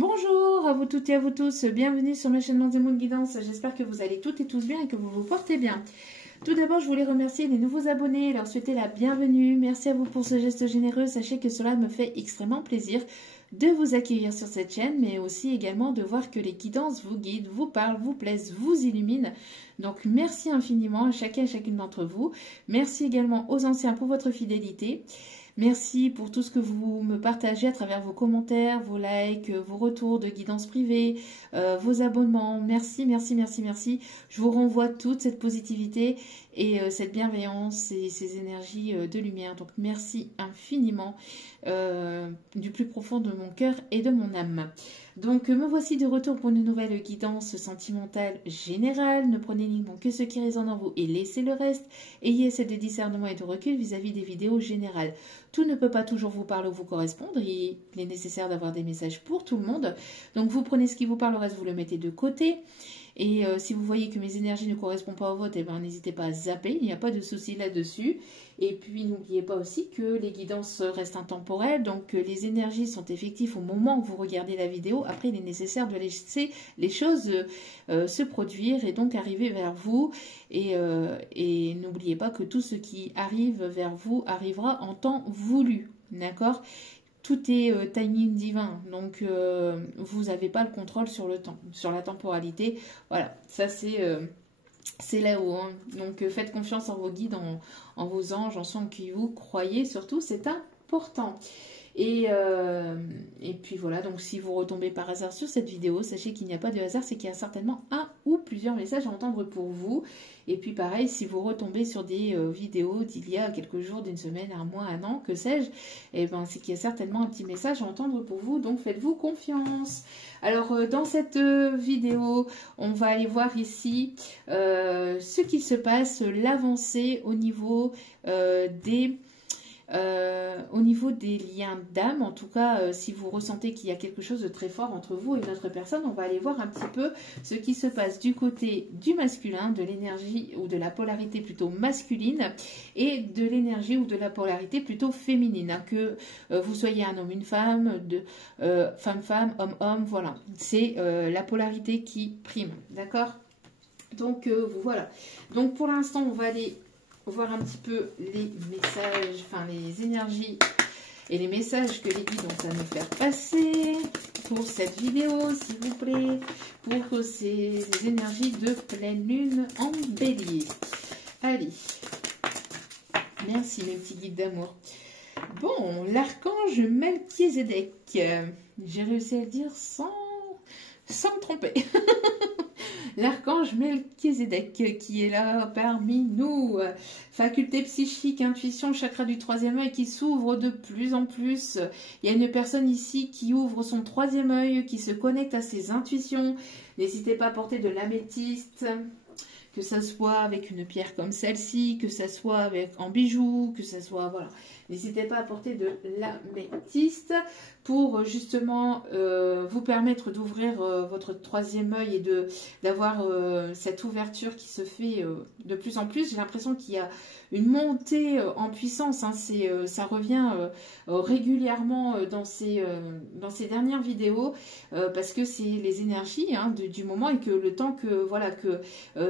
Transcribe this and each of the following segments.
Bonjour à vous toutes et à vous tous, bienvenue sur ma chaîne Mandimoun Guidance, j'espère que vous allez toutes et tous bien et que vous vous portez bien. Tout d'abord, je voulais remercier les nouveaux abonnés et leur souhaiter la bienvenue. Merci à vous pour ce geste généreux, sachez que cela me fait extrêmement plaisir de vous accueillir sur cette chaîne, mais aussi également de voir que les guidances vous guident, vous parlent, vous plaisent, vous illuminent. Donc merci infiniment à chacun et chacune d'entre vous. Merci également aux anciens pour votre fidélité. Merci pour tout ce que vous me partagez à travers vos commentaires, vos likes, vos retours de guidance privée, vos abonnements. Merci, merci, merci, merci. Je vous renvoie toute cette positivité et cette bienveillance et ces énergies de lumière. Donc merci infiniment du plus profond de mon cœur et de mon âme. Donc me voici de retour pour une nouvelle guidance sentimentale générale. Ne prenez uniquement que ce qui résonne en vous et laissez le reste. Ayez assez de discernement et de recul vis-à-vis des vidéos générales. Tout ne peut pas toujours vous parler ou vous correspondre. Il est nécessaire d'avoir des messages pour tout le monde. Donc vous prenez ce qui vous parle, le reste vous le mettez de côté. Et si vous voyez que mes énergies ne correspondent pas aux vôtres, eh ben, n'hésitez pas à zapper, il n'y a pas de souci là-dessus. Et puis n'oubliez pas aussi que les guidances restent intemporelles, donc les énergies sont effectives au moment où vous regardez la vidéo. Après, il est nécessaire de laisser les choses se produire et donc arriver vers vous. Et n'oubliez pas que tout ce qui arrive vers vous arrivera en temps voulu, d'accord ? Tout est timing divin, donc vous n'avez pas le contrôle sur le temps, sur la temporalité. Voilà, ça c'est là-haut. Hein. Donc faites confiance en vos guides, en vos anges, en ceux qui vous croyez, surtout, c'est important. Et puis voilà, donc si vous retombez par hasard sur cette vidéo, sachez qu'il n'y a pas de hasard, c'est qu'il y a certainement un ou plusieurs messages à entendre pour vous. Et puis pareil, si vous retombez sur des vidéos d'il y a quelques jours, d'une semaine, un mois, un an, que sais-je, et ben c'est qu'il y a certainement un petit message à entendre pour vous, donc faites-vous confiance. Alors dans cette vidéo, on va aller voir ici ce qui se passe, l'avancée au niveau au niveau des liens d'âme. En tout cas, si vous ressentez qu'il y a quelque chose de très fort entre vous et notre personne, on va aller voir un petit peu ce qui se passe du côté du masculin, de l'énergie ou de la polarité plutôt masculine et de l'énergie ou de la polarité plutôt féminine. Hein, que vous soyez un homme, une femme, femme-femme, homme-homme, voilà. C'est la polarité qui prime, d'accord ? Donc voilà. Donc pour l'instant, on va aller voir un petit peu les messages, enfin les énergies et les messages que les guides ont à nous faire passer pour cette vidéo, s'il vous plaît, pour ces énergies de pleine lune en bélier. Allez, merci mes petits guides d'amour. Bon, l'archange Melchizedek, j'ai réussi à le dire sans me tromper. L'archange Melchizedek qui est là parmi nous. Faculté psychique, intuition, chakra du troisième œil qui s'ouvre de plus en plus. Il y a une personne ici qui ouvre son troisième œil, qui se connecte à ses intuitions. N'hésitez pas à porter de l'améthyste, que ça soit avec une pierre comme celle-ci, que ça soit en bijoux, que ça soit, voilà. N'hésitez pas à porter de l'améthyste pour justement vous permettre d'ouvrir votre troisième œil et d'avoir cette ouverture qui se fait de plus en plus. J'ai l'impression qu'il y a une montée en puissance. Hein, ça revient régulièrement dans ces dernières vidéos parce que c'est les énergies hein, du moment et que le temps que, voilà, que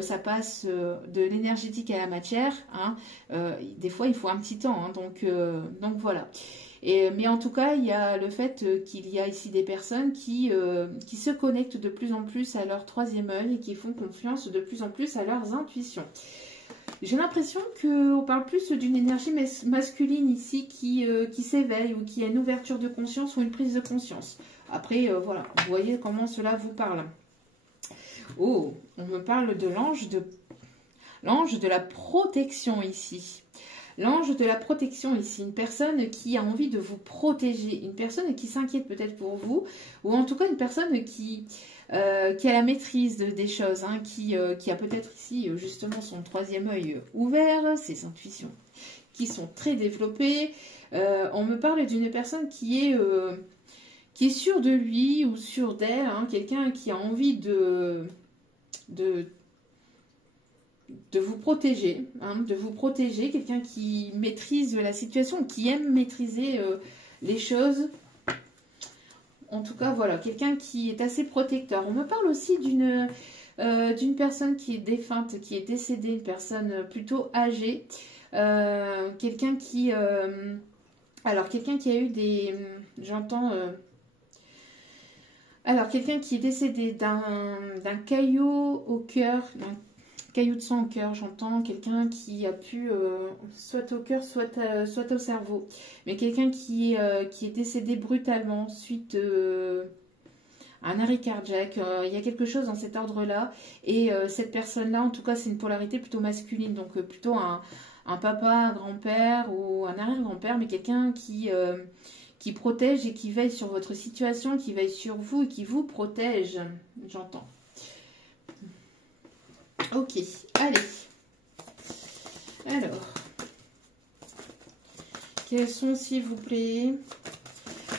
ça passe de l'énergétique à la matière, hein, des fois il faut un petit temps. Hein, donc voilà. Mais en tout cas, il y a le fait qu'il y a ici des personnes qui se connectent de plus en plus à leur troisième œil et qui font confiance de plus en plus à leurs intuitions. J'ai l'impression qu'on parle plus d'une énergie masculine ici qui s'éveille ou qui a une ouverture de conscience ou une prise de conscience. Après, voilà, vous voyez comment cela vous parle. Oh, on me parle de l'ange de la protection ici. L'ange de la protection ici, une personne qui a envie de vous protéger, une personne qui s'inquiète peut-être pour vous, ou en tout cas une personne qui a la maîtrise des choses, hein, qui a peut-être ici justement son troisième œil ouvert, ses intuitions qui sont très développées. On me parle d'une personne qui est sûre de lui ou sûre d'elle, hein, quelqu'un qui a envie de vous protéger, hein, quelqu'un qui maîtrise la situation, qui aime maîtriser les choses. En tout cas, voilà, quelqu'un qui est assez protecteur. On me parle aussi d'une personne qui est défunte, qui est décédée, une personne plutôt âgée. Quelqu'un qui... alors, quelqu'un qui a eu des... J'entends... alors, quelqu'un qui est décédé d'un caillot au cœur, d'un caillot de sang au cœur, j'entends quelqu'un qui a pu, soit au cœur, soit au cerveau, mais quelqu'un qui est décédé brutalement suite à un arrêt cardiaque. Il y a quelque chose dans cet ordre-là, et cette personne-là, en tout cas, c'est une polarité plutôt masculine, donc plutôt un papa, un grand-père ou un arrière-grand-père, mais quelqu'un qui protège et qui veille sur votre situation, qui veille sur vous et qui vous protège, j'entends. Ok, allez. Alors, quels sont, s'il vous plaît,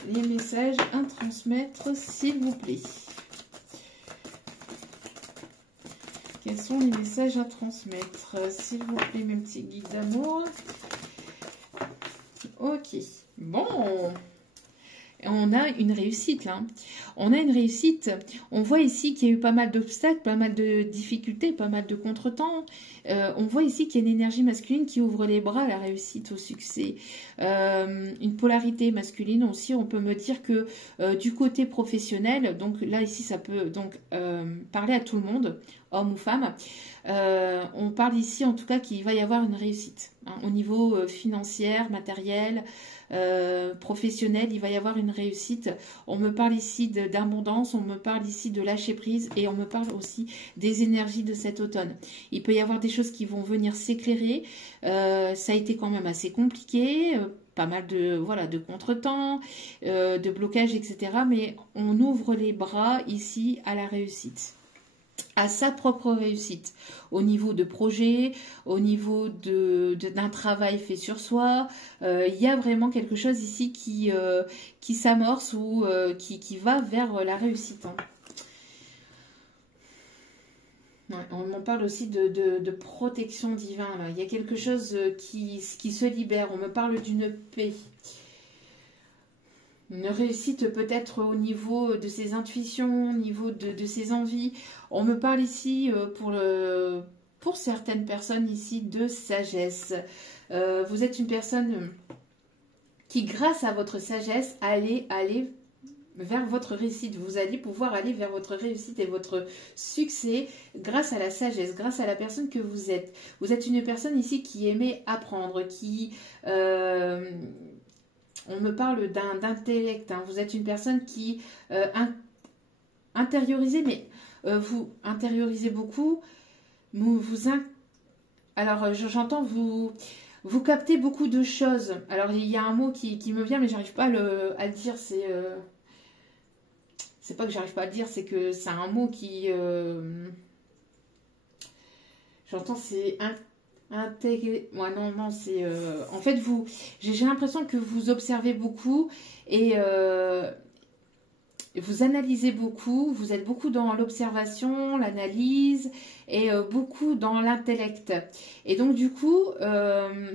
les messages à transmettre, s'il vous plaît? Quels sont les messages à transmettre, s'il vous plaît, mes petits guides d'amour? Ok, bon. On a une réussite là. On a une réussite. On voit ici qu'il y a eu pas mal d'obstacles, pas mal de difficultés, pas mal de contretemps. On voit ici qu'il y a une énergie masculine qui ouvre les bras à la réussite, au succès. Une polarité masculine aussi. On peut me dire que du côté professionnel, donc là ici ça peut donc parler à tout le monde, homme ou femme. On parle ici en tout cas qu'il va y avoir une réussite hein, au niveau financier, matériel. Professionnel, il va y avoir une réussite. On me parle ici d'abondance, on me parle ici de lâcher prise et on me parle aussi des énergies de cet automne. Il peut y avoir des choses qui vont venir s'éclairer. Ça a été quand même assez compliqué. Pas mal de voilà de contretemps, de blocages, etc. Mais on ouvre les bras ici à la réussite, à sa propre réussite, au niveau de projet, au niveau d'un travail fait sur soi. Il y a vraiment quelque chose ici qui s'amorce ou qui va vers la réussite. Hein. Ouais, on m'en parle aussi de protection divine. Là. Il y a quelque chose qui se libère. On me parle d'une paix. Une réussite peut-être au niveau de ses intuitions, au niveau de ses envies. On me parle ici pour certaines personnes ici de sagesse. Vous êtes une personne qui, grâce à votre sagesse, allez vers votre réussite. Vous allez pouvoir aller vers votre réussite et votre succès grâce à la sagesse, grâce à la personne que vous êtes. Vous êtes une personne ici qui aimait apprendre, qui... on me parle d'intellect. Hein. Vous êtes une personne qui intériorisez, mais vous intériorisez beaucoup. Alors, j'entends vous captez beaucoup de choses. Alors, il y a un mot qui me vient, mais j'arrive pas à le dire. C'est pas que j'arrive pas à le dire, c'est que c'est un mot qui... j'entends, c'est intégrer. Ouais, non, c'est... en fait, j'ai l'impression que vous observez beaucoup et vous analysez beaucoup. Vous êtes beaucoup dans l'observation, l'analyse et beaucoup dans l'intellect. Et donc, du coup,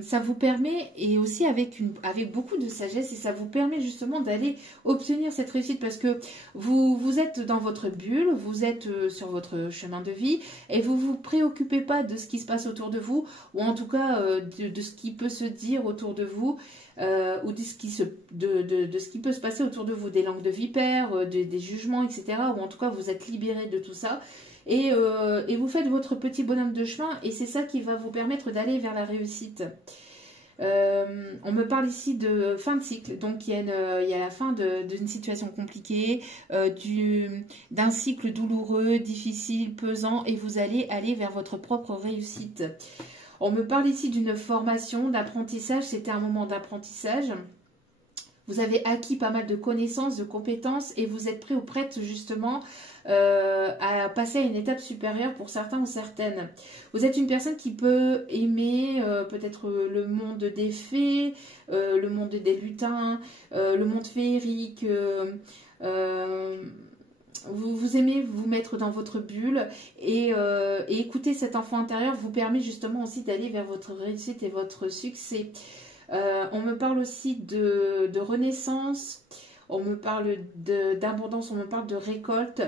ça vous permet, et aussi avec beaucoup de sagesse, et ça vous permet justement d'aller obtenir cette réussite parce que vous êtes dans votre bulle, vous êtes sur votre chemin de vie et vous vous préoccupez pas de ce qui se passe autour de vous ou en tout cas de ce qui peut se dire autour de vous ou de ce qui peut se passer autour de vous, des langues de vipères, des jugements, etc. Ou en tout cas, vous êtes libéré de tout ça. Et vous faites votre petit bonhomme de chemin et c'est ça qui va vous permettre d'aller vers la réussite. On me parle ici de fin de cycle, donc il y a la fin d'une situation compliquée, d'un cycle douloureux, difficile, pesant, et vous allez aller vers votre propre réussite. On me parle ici d'une formation, d'apprentissage, c'était un moment d'apprentissage. Vous avez acquis pas mal de connaissances, de compétences et vous êtes prêt ou prête justement à passer à une étape supérieure pour certains ou certaines. Vous êtes une personne qui peut aimer peut-être le monde des fées, le monde des lutins, le monde féerique. Vous aimez vous mettre dans votre bulle et écouter cet enfant intérieur vous permet justement aussi d'aller vers votre réussite et votre succès. On me parle aussi de renaissance. on me parle d'abondance, on me parle de récolte.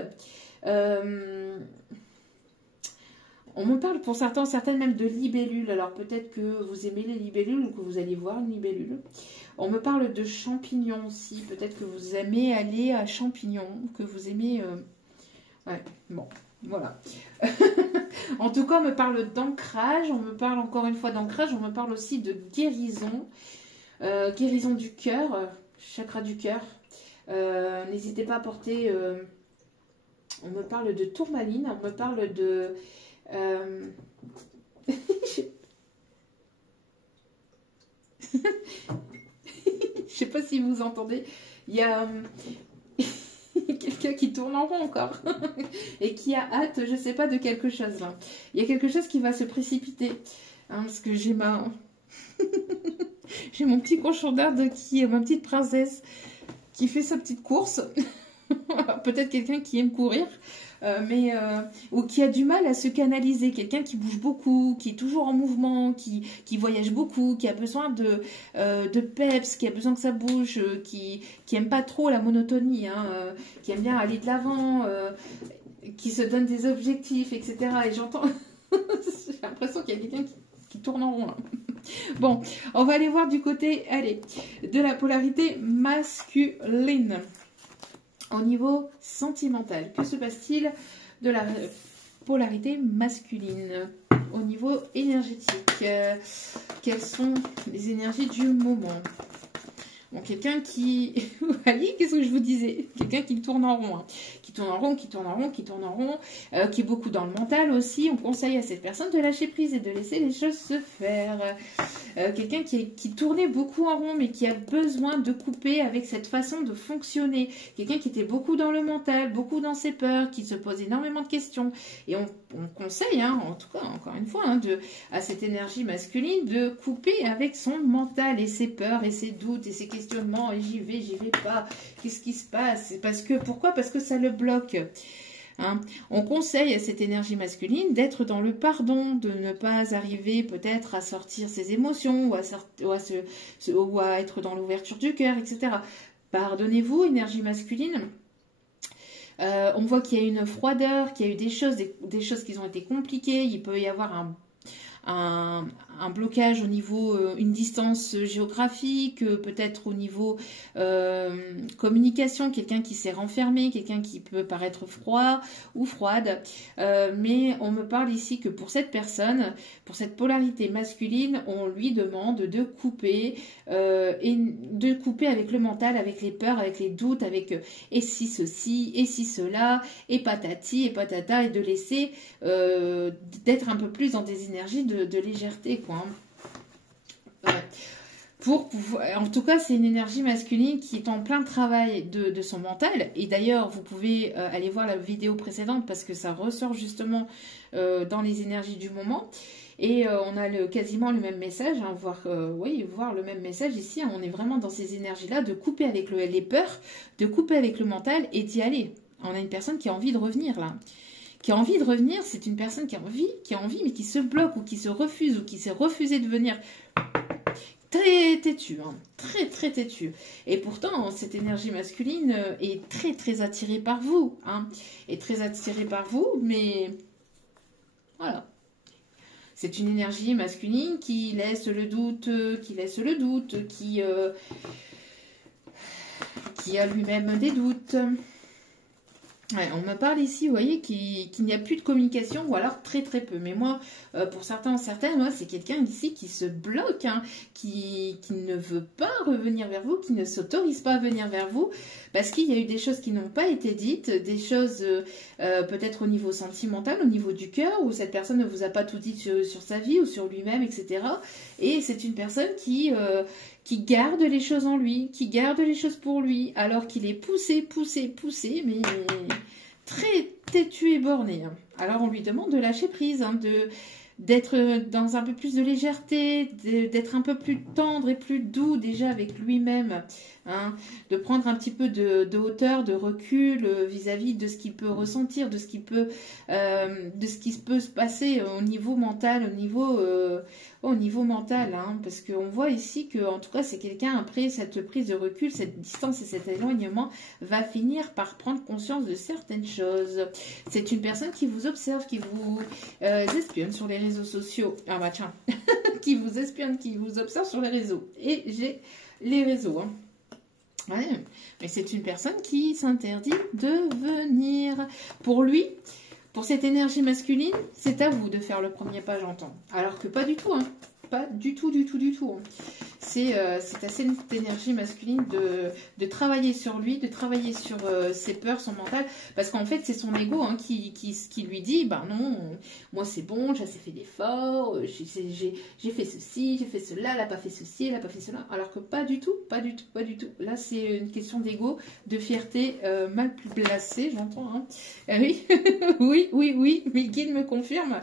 On me parle pour certains, certaines même de libellules. Alors peut-être que vous aimez les libellules ou que vous allez voir une libellule. On me parle de champignons aussi. Peut-être que vous aimez aller à champignons, que vous aimez... Ouais, bon, voilà. En tout cas, on me parle d'ancrage. On me parle encore une fois d'ancrage. On me parle aussi de guérison. Guérison du cœur, chakra du cœur. N'hésitez pas à porter... on me parle de tourmaline. On me parle de... Je sais pas si vous entendez. Il y a quelqu'un qui tourne en rond encore et qui a hâte, je sais pas, de quelque chose. Là. Il y a quelque chose qui va se précipiter. Hein, parce que j'ai j'ai mon petit cochon d'Inde qui est ma petite princesse qui fait sa petite course. Peut-être quelqu'un qui aime courir. Ou qui a du mal à se canaliser, quelqu'un qui bouge beaucoup, qui est toujours en mouvement, qui voyage beaucoup, qui a besoin de peps, qui a besoin que ça bouge, qui aime pas trop la monotonie, hein, qui aime bien aller de l'avant, qui se donne des objectifs, etc. Et j'entends, j'ai l'impression qu'il y a quelqu'un qui tourne en rond là. Bon, on va aller voir du côté, allez, de la polarité masculine. Au niveau sentimental, que se passe-t-il de la polarité masculine? Au niveau énergétique, quelles sont les énergies du moment? Bon, quelqu'un qui... Vous voyez, qu'est-ce que je vous disais? Quelqu'un qui tourne en rond. Hein. Qui tourne en rond, qui tourne en rond, qui tourne en rond. Qui est beaucoup dans le mental aussi. On conseille à cette personne de lâcher prise et de laisser les choses se faire. Quelqu'un qui tournait beaucoup en rond, mais qui a besoin de couper avec cette façon de fonctionner. Quelqu'un qui était beaucoup dans le mental, beaucoup dans ses peurs, qui se pose énormément de questions. Et on conseille, hein, en tout cas, encore une fois, hein, à cette énergie masculine de couper avec son mental et ses peurs et ses doutes et ses questionnements. Et j'y vais pas. Qu'est-ce qui se passe? Pourquoi? Parce que ça le bloque. Hein. On conseille à cette énergie masculine d'être dans le pardon, de ne pas arriver peut-être à sortir ses émotions ou à être dans l'ouverture du cœur, etc. Pardonnez-vous, énergie masculine. On voit qu'il y a une froideur, qu'il y a eu des choses qui ont été compliquées. Il peut y avoir un blocage au niveau, une distance géographique, peut-être au niveau communication, quelqu'un qui s'est renfermé, quelqu'un qui peut paraître froid ou froide. Mais on me parle ici que pour cette personne, pour cette polarité masculine, on lui demande de couper, et de couper avec le mental, avec les peurs, avec les doutes, avec et si ceci, et si cela, et patati, et patata, et de laisser d'être un peu plus dans des énergies de légèreté, quoi. Pour pouvoir, en tout cas, c'est une énergie masculine qui est en plein travail de son mental. Et d'ailleurs, vous pouvez aller voir la vidéo précédente parce que ça ressort justement dans les énergies du moment. Et on a quasiment le même message, hein, voir le même message ici. Hein, on est vraiment dans ces énergies-là de couper avec les peurs, de couper avec le mental et d'y aller. On a une personne qui a envie de revenir là. Qui a envie de revenir, c'est une personne qui a envie, mais qui se bloque ou qui se refuse ou qui s'est refusé de venir. Très têtu, hein, très très têtu. Et pourtant, cette énergie masculine est très très attirée par vous, hein, est très attirée par vous, mais voilà. C'est une énergie masculine qui laisse le doute, qui a lui-même des doutes. Ouais, on me parle ici, vous voyez, qu'il n'y a plus de communication ou alors très très peu. Mais moi, pour certaines, moi, c'est quelqu'un ici qui se bloque, hein, qui ne veut pas revenir vers vous, qui ne s'autorise pas à venir vers vous, parce qu'il y a eu des choses qui n'ont pas été dites, des choses peut-être au niveau sentimental, au niveau du cœur, où cette personne ne vous a pas tout dit sur sa vie ou sur lui-même, etc. Et c'est une personne qui garde les choses en lui, qui garde les choses pour lui, alors qu'il est poussé, mais très têtu et borné. Alors on lui demande de lâcher prise, hein, d'être dans un peu plus de légèreté, d'être un peu plus tendre et plus doux déjà avec lui-même, hein, de prendre un petit peu de hauteur, de recul vis-à-vis de ce qu'il peut ressentir, de ce qui peut se passer au niveau mental, au niveau mental, hein, parce qu'on voit ici que, en tout cas, c'est quelqu'un, après cette prise de recul, cette distance et cet éloignement, va finir par prendre conscience de certaines choses. C'est une personne qui vous observe, qui vous espionne sur les réseaux sociaux. Ah bah tiens, qui vous espionne, qui vous observe sur les réseaux. Et j'ai les réseaux, hein. Ouais, mais c'est une personne qui s'interdit de venir. Pour lui, pour cette énergie masculine, c'est à vous de faire le premier pas, j'entends. Alors que pas du tout, hein. Pas du tout, du tout, du tout. Hein. C'est à cette énergie masculine de travailler sur lui, de travailler sur ses peurs, son mental. Parce qu'en fait, c'est son ego, hein, qui lui dit, ben non, moi c'est bon, j'ai assez fait d'efforts, j'ai fait ceci, j'ai fait cela, elle n'a pas fait ceci, elle n'a pas fait cela. Alors que pas du tout, pas du tout, pas du tout. Là, c'est une question d'ego, de fierté mal placée, j'entends. Hein. Oui, oui, oui, oui, mais guide me confirme.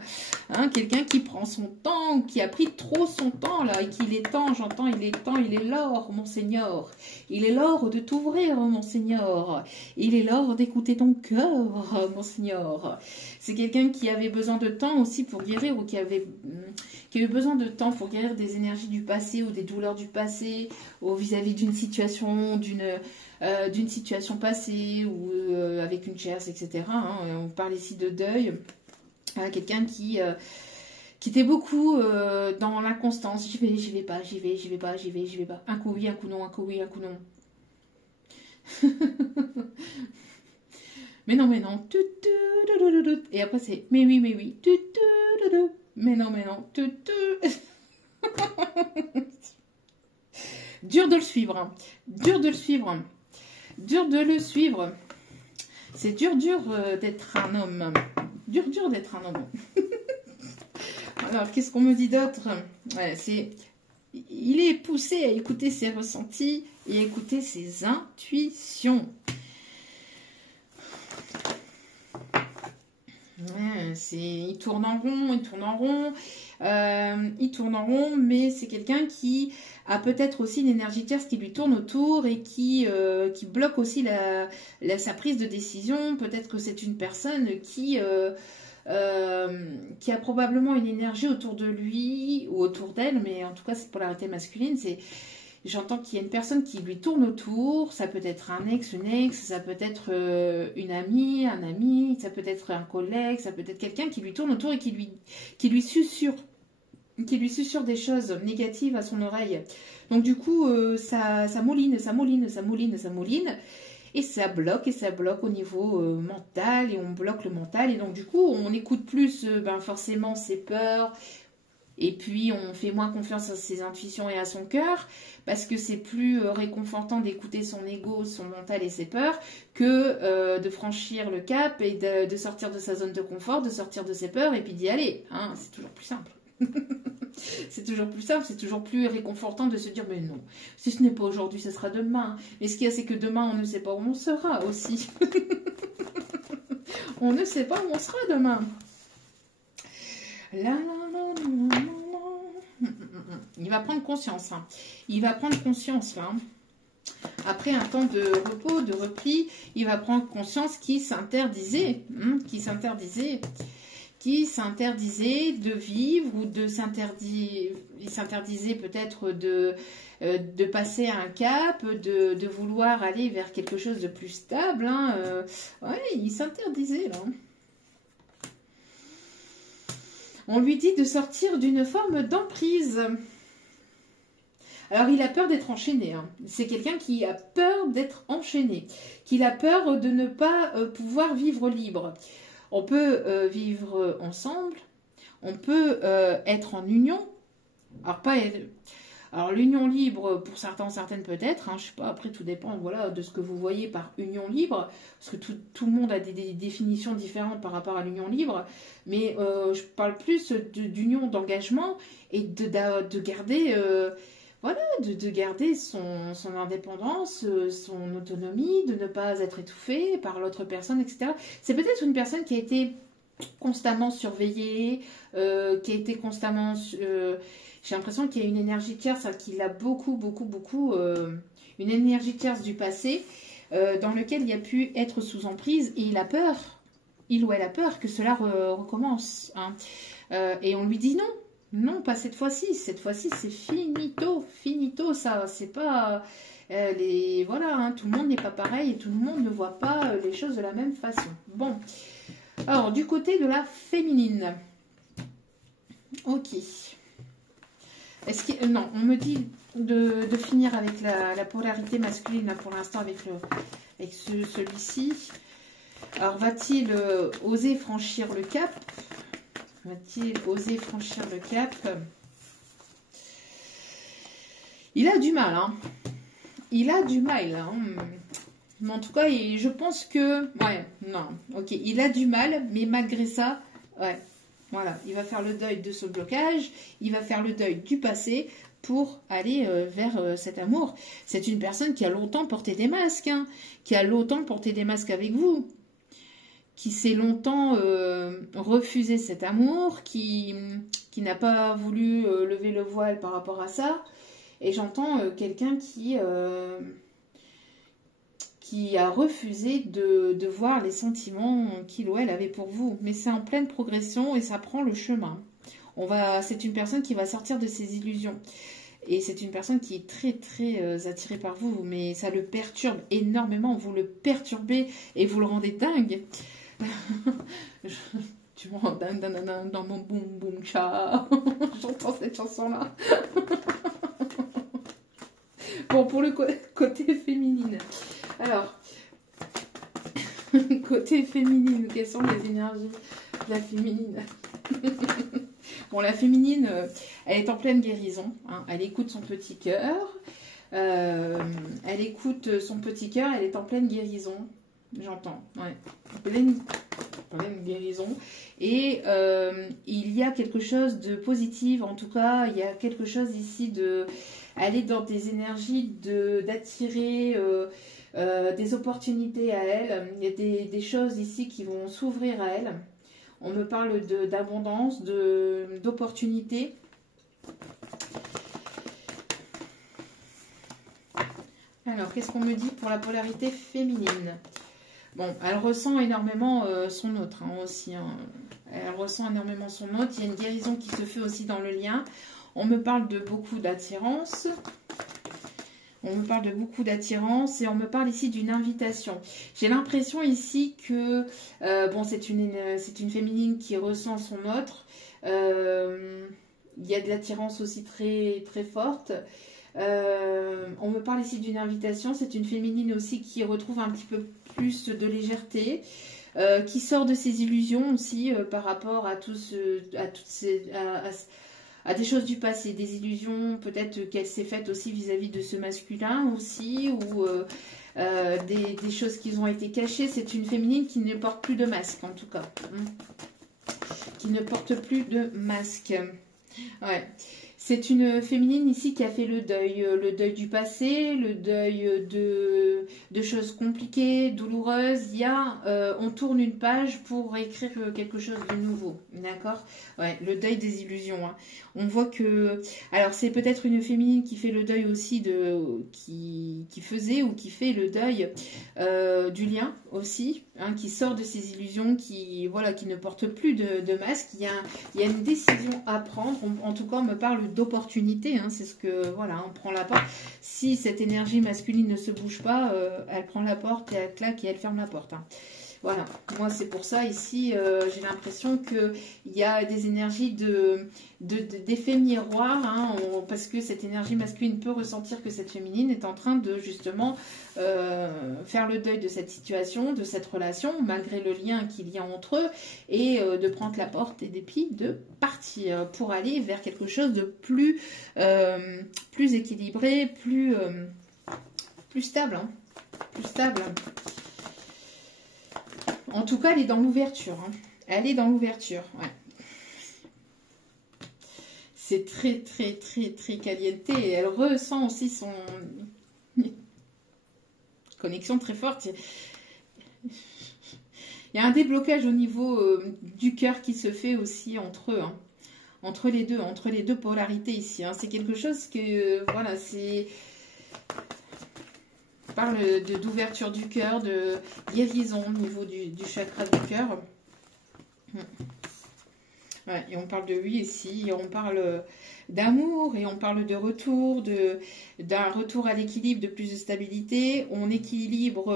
Hein, quelqu'un qui prend son temps, qui a pris trop son temps là, et qu'il est temps, j'entends, il est temps, il est l'or, mon Seigneur. Il est l'or de t'ouvrir, mon Seigneur. Il est l'or d'écouter ton cœur, mon Seigneur. C'est quelqu'un qui avait besoin de temps aussi pour guérir, ou qui a eu besoin de temps pour guérir des énergies du passé ou des douleurs du passé, ou vis-à-vis d'une situation, d'une situation passée, ou avec une chasse, etc. Hein. On parle ici de deuil. Quelqu'un qui était beaucoup dans l'inconstance. J'y vais pas, j'y vais pas, j'y vais pas. Un coup oui, un coup non, un coup oui, un coup non. Mais non, mais non. Et après c'est mais oui, mais oui. Mais non, mais non. Dur de le suivre. Hein. Dur de le suivre. Dur de le suivre. C'est dur d'être un homme. Dur d'être un homme. Alors, qu'est-ce qu'on me dit d'autre? Ouais, il est poussé à écouter ses ressentis et à écouter ses intuitions. Ouais, il tourne en rond, il tourne en rond, il tourne en rond, mais c'est quelqu'un qui a peut-être aussi une énergie tierce qui lui tourne autour et qui bloque aussi sa prise de décision. Peut-être que c'est une personne qui a probablement une énergie autour de lui ou autour d'elle, mais en tout cas cette polarité masculine, j'entends qu'il y a une personne qui lui tourne autour. Ça peut être un ex, une ex, ça peut être une amie, un ami, ça peut être un collègue, ça peut être quelqu'un qui lui tourne autour et qui lui susurre des choses négatives à son oreille. Donc du coup, ça mouline. Et ça bloque au niveau mental, et on bloque le mental. Et donc du coup, on écoute plus forcément ses peurs, et puis on fait moins confiance à ses intuitions et à son cœur, parce que c'est plus réconfortant d'écouter son ego, son mental et ses peurs, que de franchir le cap et de sortir de sa zone de confort, de sortir de ses peurs, et puis d'y aller. Hein, c'est toujours plus simple. C'est toujours plus simple, c'est toujours plus réconfortant de se dire mais non, si ce n'est pas aujourd'hui, ce sera demain. Mais ce qu'il y a, c'est que demain, on ne sait pas où on sera aussi. On ne sait pas où on sera demain. Il va prendre conscience. Hein. Il va prendre conscience là. Après un temps de repos, de repli, il va prendre conscience qu'il s'interdisait. Qui s'interdisait de vivre, ou il s'interdisait peut-être de passer un cap, de vouloir aller vers quelque chose de plus stable. Hein. Ouais, il s'interdisait là. On lui dit de sortir d'une forme d'emprise. Alors, il a peur d'être enchaîné. Hein. C'est quelqu'un qui a peur d'être enchaîné, qu'il a peur de ne pas pouvoir vivre libre. On peut vivre ensemble, on peut être en union. Alors l'union libre, pour certains, certaines peut-être, hein, je sais pas, après tout dépend voilà, de ce que vous voyez par union libre, parce que tout le monde a des définitions différentes par rapport à l'union libre, mais je parle plus d'union d'engagement et de garder... de garder son indépendance, son autonomie, de ne pas être étouffé par l'autre personne, etc. C'est peut-être une personne qui a été constamment surveillée, qui a été constamment... j'ai l'impression qu'il y a une énergie tierce qui l'a beaucoup une énergie tierce du passé dans lequel il a pu être sous emprise et il a peur, il ou elle a peur que cela recommence. Hein. Et on lui dit non, non, pas cette fois-ci c'est finito, finito, ça, c'est pas... voilà, hein, tout le monde n'est pas pareil et tout le monde ne voit pas les choses de la même façon. Bon, alors du côté de la féminine, ok. Est-ce que non, on me dit de finir avec la polarité masculine là, pour l'instant avec celui-ci. Alors va-t-il oser franchir le cap? Va-t-il oser franchir le cap? Il a du mal, hein. Il a du mal, hein. Mais en tout cas, je pense que... Ouais, non, ok. Il a du mal, mais malgré ça, ouais, voilà. Il va faire le deuil de ce blocage. Il va faire le deuil du passé pour aller vers cet amour. C'est une personne qui a longtemps porté des masques, hein, qui a longtemps porté des masques avec vous, qui s'est longtemps refusé cet amour, qui n'a pas voulu lever le voile par rapport à ça. Et j'entends quelqu'un qui a refusé de voir les sentiments qu'il ou elle avait pour vous. Mais c'est en pleine progression et ça prend le chemin. C'est une personne qui va sortir de ses illusions. Et c'est une personne qui est très très attirée par vous. Mais ça le perturbe énormément. Vous le perturbez et vous le rendez dingue. Tu me rends dingue dans mon boum boum cha. J'entends cette chanson-là. Bon, pour le côté féminine. Alors, côté féminine, quelles sont les énergies de la féminine? Bon, la féminine, elle est en pleine guérison. Hein. Elle écoute son petit cœur. Elle écoute son petit cœur. Elle est en pleine guérison. J'entends. Ouais. Pleine guérison. Et il y a quelque chose de positif. En tout cas, il y a quelque chose ici de... Elle est dans des énergies d'attirer des opportunités à elle. Il y a des choses ici qui vont s'ouvrir à elle. On me parle d'abondance, d'opportunités. Alors, qu'est-ce qu'on me dit pour la polarité féminine? Bon, elle ressent énormément son autre hein, aussi. Hein. Elle ressent énormément son autre. Il y a une guérison qui se fait aussi dans le lien. On me parle de beaucoup d'attirance. On me parle de beaucoup d'attirance et on me parle ici d'une invitation. J'ai l'impression ici que bon, c'est une féminine qui ressent son autre. Il y a de l'attirance aussi très, très forte. On me parle ici d'une invitation. C'est une féminine aussi qui retrouve un petit peu plus de légèreté. Qui sort de ses illusions aussi par rapport à à des choses du passé, des illusions peut-être qu'elle s'est faite aussi vis-à-vis de ce masculin aussi, ou des choses qui ont été cachées. C'est une féminine qui ne porte plus de masque en tout cas. Qui ne porte plus de masque. Ouais. C'est une féminine ici qui a fait le deuil du passé, le deuil de choses compliquées, douloureuses. On tourne une page pour écrire quelque chose de nouveau, d'accord? Ouais, le deuil des illusions. Hein. On voit que, alors c'est peut-être une féminine qui fait le deuil aussi qui faisait ou qui fait le deuil du lien aussi, hein, qui sort de ses illusions, qui ne porte plus de masque. Il y a une décision à prendre. En tout cas, on me parle d'opportunité, hein, c'est ce que, voilà, on prend la porte. Si cette énergie masculine ne se bouge pas, elle prend la porte et elle claque et elle ferme la porte. Hein. Voilà, moi c'est pour ça ici, j'ai l'impression qu'il y a des énergies d'effet miroir, hein, parce que cette énergie masculine peut ressentir que cette féminine est en train de justement faire le deuil de cette situation, de cette relation, malgré le lien qu'il y a entre eux, et de prendre la porte et puis de partir pour aller vers quelque chose de plus équilibré, plus stable, hein, plus stable. En tout cas, elle est dans l'ouverture. Hein. Elle est dans l'ouverture, ouais. C'est très, très, très, très caliente. Et elle ressent aussi son connexion très forte. Il y a un déblocage au niveau du cœur qui se fait aussi entre eux. Hein. Entre les deux polarités ici. Hein. C'est quelque chose que, voilà, c'est... parle d'ouverture du cœur, de guérison au niveau du chakra du cœur. Ouais, et on parle de oui ici, et on parle d'amour, et on parle de retour, d'un retour à l'équilibre, de plus de stabilité. On équilibre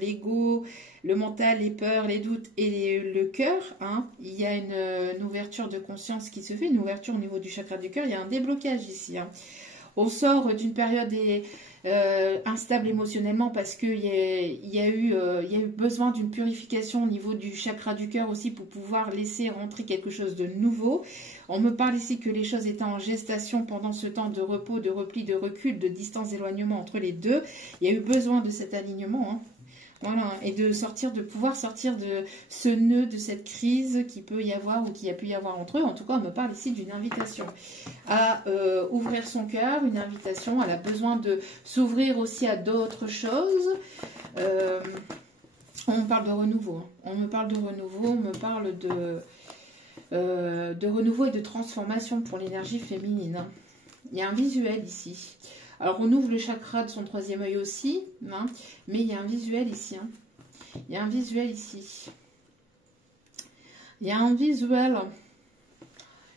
l'ego, le mental, les peurs, les doutes et le cœur. Hein. Il y a une ouverture de conscience qui se fait, une ouverture au niveau du chakra du cœur. Il y a un déblocage ici. Hein. On sort d'une période instable émotionnellement parce qu'il y a eu besoin d'une purification au niveau du chakra du cœur aussi pour pouvoir laisser rentrer quelque chose de nouveau. On me parle ici que les choses étaient en gestation pendant ce temps de repos, de repli, de recul, de distance, d'éloignement entre les deux. Il y a eu besoin de cet alignement. Hein. Voilà, et de pouvoir sortir de ce nœud, de cette crise qui peut y avoir ou qui a pu y avoir entre eux. En tout cas, on me parle ici d'une invitation à ouvrir son cœur, une invitation. Elle a besoin de s'ouvrir aussi à d'autres choses. On me parle de renouveau. Hein. On me parle de renouveau, on me parle de renouveau et de transformation pour l'énergie féminine. Hein. Il y a un visuel ici. Alors, on ouvre le chakra de son troisième œil aussi, hein, mais il y a un visuel ici. Hein. Il y a un visuel ici. Il y a un visuel.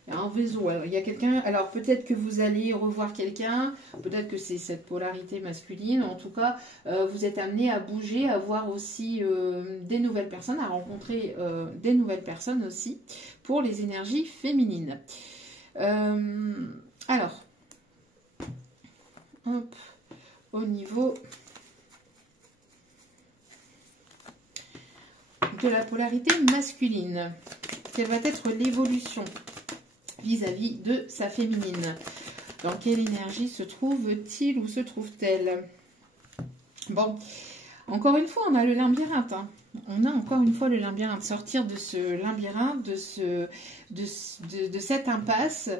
Il y a un visuel. Il y a quelqu'un. Alors, peut-être que vous allez revoir quelqu'un. Peut-être que c'est cette polarité masculine. En tout cas, vous êtes amené à bouger, à voir aussi des nouvelles personnes, à rencontrer des nouvelles personnes aussi pour les énergies féminines. Alors. Hop, au niveau de la polarité masculine, quelle va être l'évolution vis-à-vis de sa féminine? Dans quelle énergie se trouve-t-il ou se trouve-t-elle? Bon, encore une fois, on a le labyrinthe. Hein. On a encore une fois le labyrinthe. Sortir de ce labyrinthe, de cette impasse.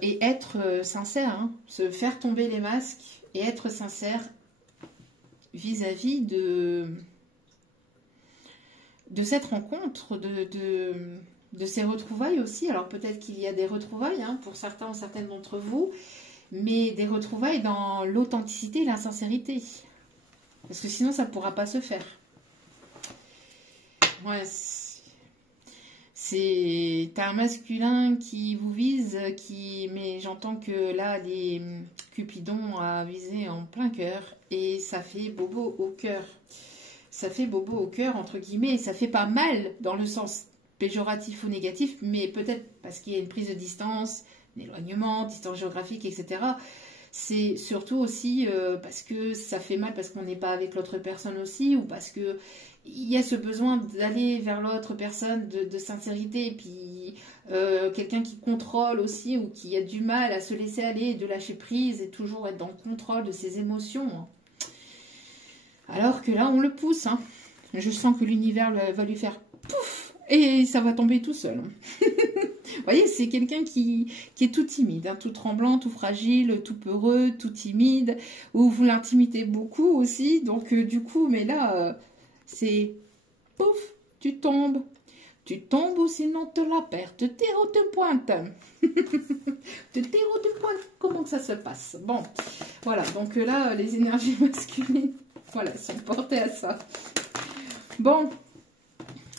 Et être sincère, hein, se faire tomber les masques et être sincère vis-à-vis de cette rencontre, de ces retrouvailles aussi. Alors peut-être qu'il y a des retrouvailles hein, pour certains ou certaines d'entre vous, mais des retrouvailles dans l'authenticité et la sincérité. Parce que sinon ça ne pourra pas se faire. Ouais, c'est un masculin qui vous vise, mais j'entends que là, les Cupidon a visé en plein cœur et ça fait bobo au cœur. Ça fait bobo au cœur, entre guillemets, et ça fait pas mal dans le sens péjoratif ou négatif, mais peut-être parce qu'il y a une prise de distance, un éloignement, distance géographique, etc. C'est surtout aussi parce que ça fait mal, parce qu'on n'est pas avec l'autre personne aussi, ou parce que il y a ce besoin d'aller vers l'autre personne, de sincérité, et puis quelqu'un qui contrôle aussi, ou qui a du mal à se laisser aller, de lâcher prise, et toujours être dans le contrôle de ses émotions. Hein. Alors que là, on le pousse. Hein. Je sens que l'univers va lui faire pouf, et ça va tomber tout seul. Vous voyez, c'est quelqu'un qui est tout timide, hein, tout tremblant, tout fragile, tout peureux, tout timide, ou vous l'intimitez beaucoup aussi, donc du coup, mais là... c'est pouf, tu tombes ou sinon te la perds, te tire ou te pointe. Te tire ou te pointe, comment ça se passe? Bon, voilà, donc là, les énergies masculines, voilà, sont portées à ça. Bon,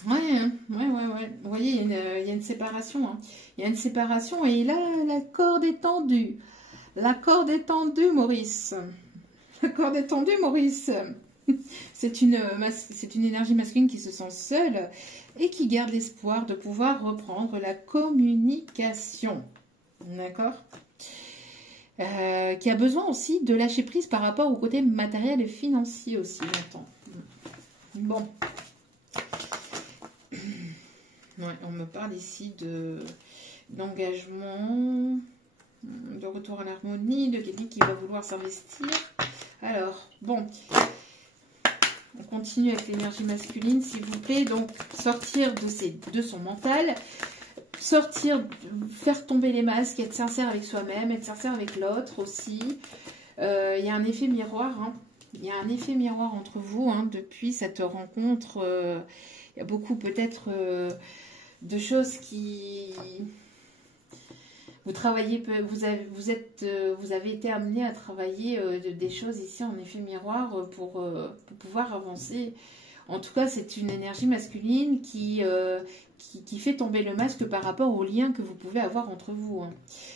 ouais. Vous voyez, il y a une séparation. Hein. Il y a une séparation et là, la corde est tendue. La corde est tendue, Maurice. La corde est tendue, Maurice. C'est une énergie masculine qui se sent seule et qui garde l'espoir de pouvoir reprendre la communication. D'accord ? Qui a besoin aussi de lâcher prise par rapport au côté matériel et financier aussi, j'entends. Bon. Ouais, on me parle ici d'engagement, de retour à l'harmonie, de quelqu'un qui va vouloir s'investir. Alors, bon... On continue avec l'énergie masculine, s'il vous plaît. Donc, sortir de son mental, faire tomber les masques, être sincère avec soi-même, être sincère avec l'autre aussi. Il y a un effet miroir. Hein. Il y a un effet miroir entre vous hein, depuis cette rencontre. Il y a beaucoup peut-être de choses qui... Vous travaillez, vous avez été amené à travailler des choses ici en effet miroir pour pouvoir avancer. En tout cas, c'est une énergie masculine qui fait tomber le masque par rapport aux liens que vous pouvez avoir entre vous. Hein.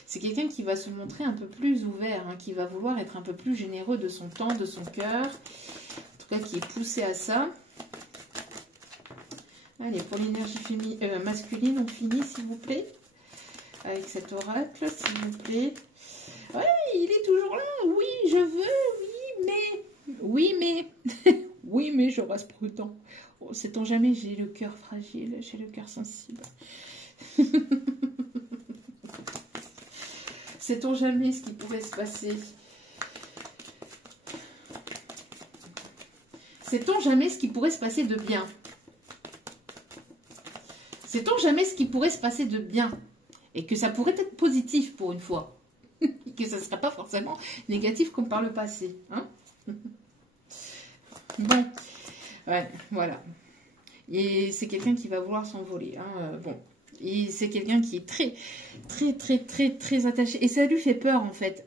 C'est quelqu'un qui va se montrer un peu plus ouvert, hein, qui va vouloir être un peu plus généreux de son temps, de son cœur. En tout cas, qui est poussé à ça. Allez, pour l'énergie masculine, on finit, s'il vous plaît. Avec cet oracle, s'il vous plaît. Ouais, il est toujours là. Oui, je veux, oui, mais... Oui, mais... oui, mais je reste prudent. Oh, sait-on jamais, j'ai le cœur fragile, j'ai le cœur sensible. Sait-on jamais ce qui pourrait se passer? Sait-on jamais ce qui pourrait se passer de bien? Sait-on jamais ce qui pourrait se passer de bien? Et que ça pourrait être positif pour une fois. Que ça ne sera pas forcément négatif comme par le passé. Hein? Bon, ouais, voilà. Et c'est quelqu'un qui va vouloir s'envoler. Hein, bon. Et c'est quelqu'un qui est très, très, très, très, très attaché. Et ça lui fait peur, en fait.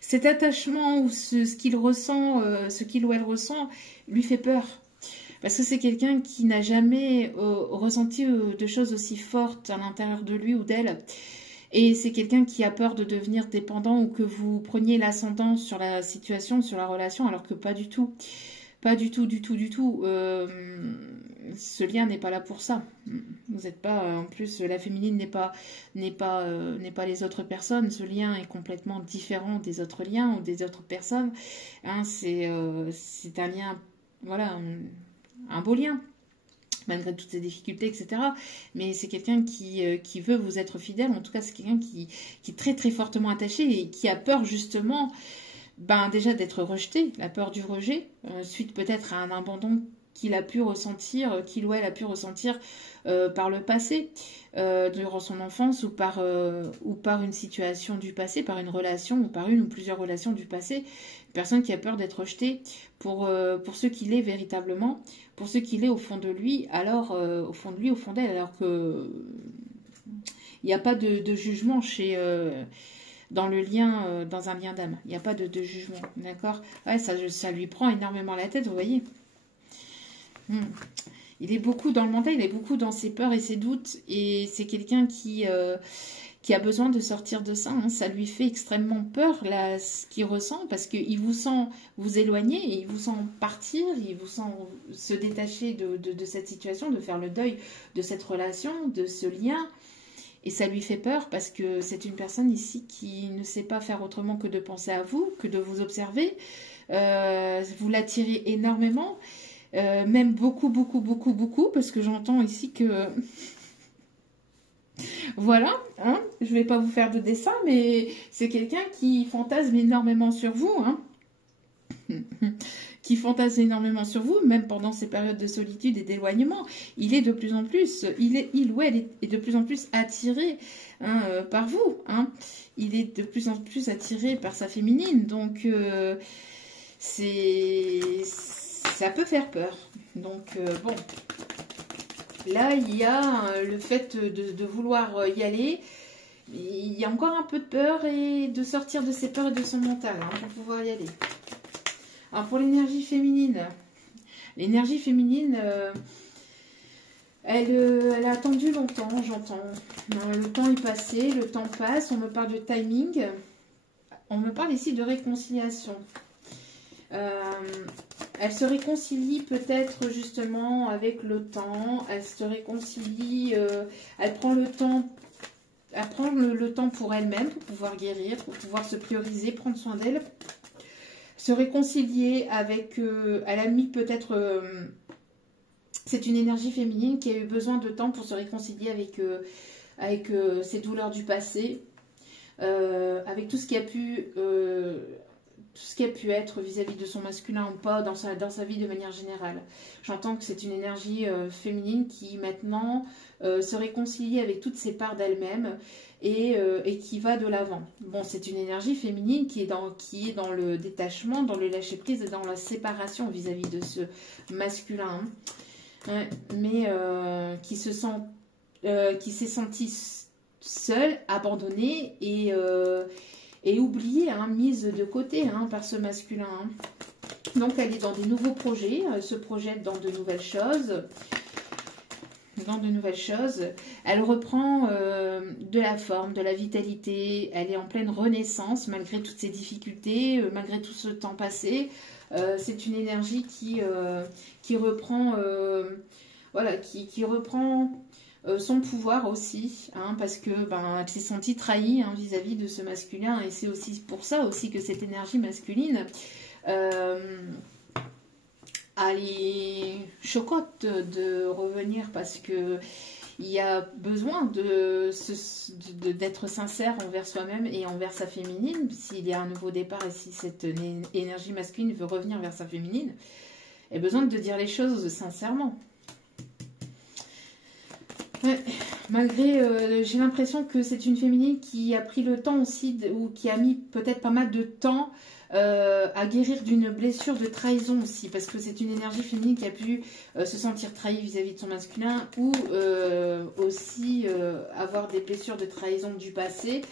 Cet attachement ou ce qu'il ressent, ce qu'il ou elle ressent, lui fait peur. Parce que c'est quelqu'un qui n'a jamais ressenti de choses aussi fortes à l'intérieur de lui ou d'elle. Et c'est quelqu'un qui a peur de devenir dépendant ou que vous preniez l'ascendant sur la situation, sur la relation, alors que pas du tout. Pas du tout, du tout, du tout. Ce lien n'est pas là pour ça. Vous n'êtes pas, en plus, la féminine n'est pas les autres personnes. Ce lien est complètement différent des autres liens ou des autres personnes. Hein, c'est un lien, voilà, un beau lien, malgré toutes ces difficultés, etc. Mais c'est quelqu'un qui veut vous être fidèle. En tout cas, c'est quelqu'un qui est très, très fortement attaché et qui a peur, justement, déjà d'être rejeté, la peur du rejet, suite peut-être à un abandon qu'il a pu ressentir, qu'il ou elle a pu ressentir par le passé, durant son enfance ou par une situation du passé, par une relation ou par une ou plusieurs relations du passé. Une personne qui a peur d'être rejetée pour ce qu'il est véritablement, pour ce qu'il est au fond de lui, alors au fond de lui, au fond d'elle, alors que il n'y a pas de jugement dans le lien, dans un lien d'âme. Il n'y a pas de jugement, d'accord? Ouais, ça lui prend énormément la tête, vous voyez. Il est beaucoup dans le mental, il est beaucoup dans ses peurs et ses doutes. Et c'est quelqu'un qui a besoin de sortir de ça. Hein. Ça lui fait extrêmement peur, là, ce qu'il ressent, parce qu'il vous sent vous éloigner, et il vous sent partir, il vous sent se détacher de cette situation, de faire le deuil de cette relation, de ce lien. Et ça lui fait peur parce que c'est une personne ici qui ne sait pas faire autrement que de penser à vous, que de vous observer. Vous l'attirez énormément, même beaucoup, beaucoup, beaucoup, beaucoup, parce que j'entends ici que... Voilà, hein, je ne vais pas vous faire de dessin, mais c'est quelqu'un qui fantasme énormément sur vous, hein. Qui fantasme énormément sur vous, même pendant ces périodes de solitude et d'éloignement. Il est de plus en plus, il ou elle est de plus en plus attiré par vous. Hein. Il est de plus en plus attiré par sa féminine. Donc, ça peut faire peur. Donc, bon. Là, il y a le fait de vouloir y aller. Il y a encore un peu de peur et de sortir de ses peurs et de son mental pour pouvoir y aller. Alors pour l'énergie féminine, elle a attendu longtemps, j'entends. Le temps est passé, le temps passe, on me parle de timing, on me parle ici de réconciliation. Elle se réconcilie peut-être justement avec le temps, elle se réconcilie, elle prend le temps. Elle prend le temps pour elle-même, pour pouvoir guérir, pour pouvoir se prioriser, prendre soin d'elle. Se réconcilier avec, elle a mis peut-être, c'est une énergie féminine qui a eu besoin de temps pour se réconcilier avec ses douleurs du passé, avec tout ce qui a pu être vis-à-vis de son masculin ou pas dans sa vie de manière générale. J'entends que c'est une énergie féminine qui maintenant se réconcilie avec toutes ses parts d'elle-même et qui va de l'avant. Bon, c'est une énergie féminine qui est dans le détachement, dans le lâcher-prise et dans la séparation vis-à-vis de ce masculin. Hein. Mais qui s'est senti seule, abandonnée et oubliée, hein, mise de côté hein, par ce masculin. Hein. Donc elle est dans des nouveaux projets, elle se projette dans de nouvelles choses. Elle reprend de la forme, de la vitalité, elle est en pleine renaissance malgré toutes ces difficultés, malgré tout ce temps passé. C'est une énergie qui reprend, voilà, qui reprend son pouvoir aussi, hein, parce que elle s'est sentie trahie hein, vis-à-vis de ce masculin, et c'est aussi pour ça aussi que cette énergie masculine elle est chocotte de revenir, parce que il y a besoin d'être sincère envers soi-même et envers sa féminine. S'il y a un nouveau départ et si cette énergie masculine veut revenir vers sa féminine, elle a besoin de dire les choses sincèrement. Ouais. Malgré, j'ai l'impression que c'est une féminine qui a pris le temps aussi, ou qui a mis peut-être pas mal de temps à guérir d'une blessure de trahison aussi, parce que c'est une énergie féminine qui a pu se sentir trahie vis-à-vis de son masculin, ou aussi avoir des blessures de trahison du passé,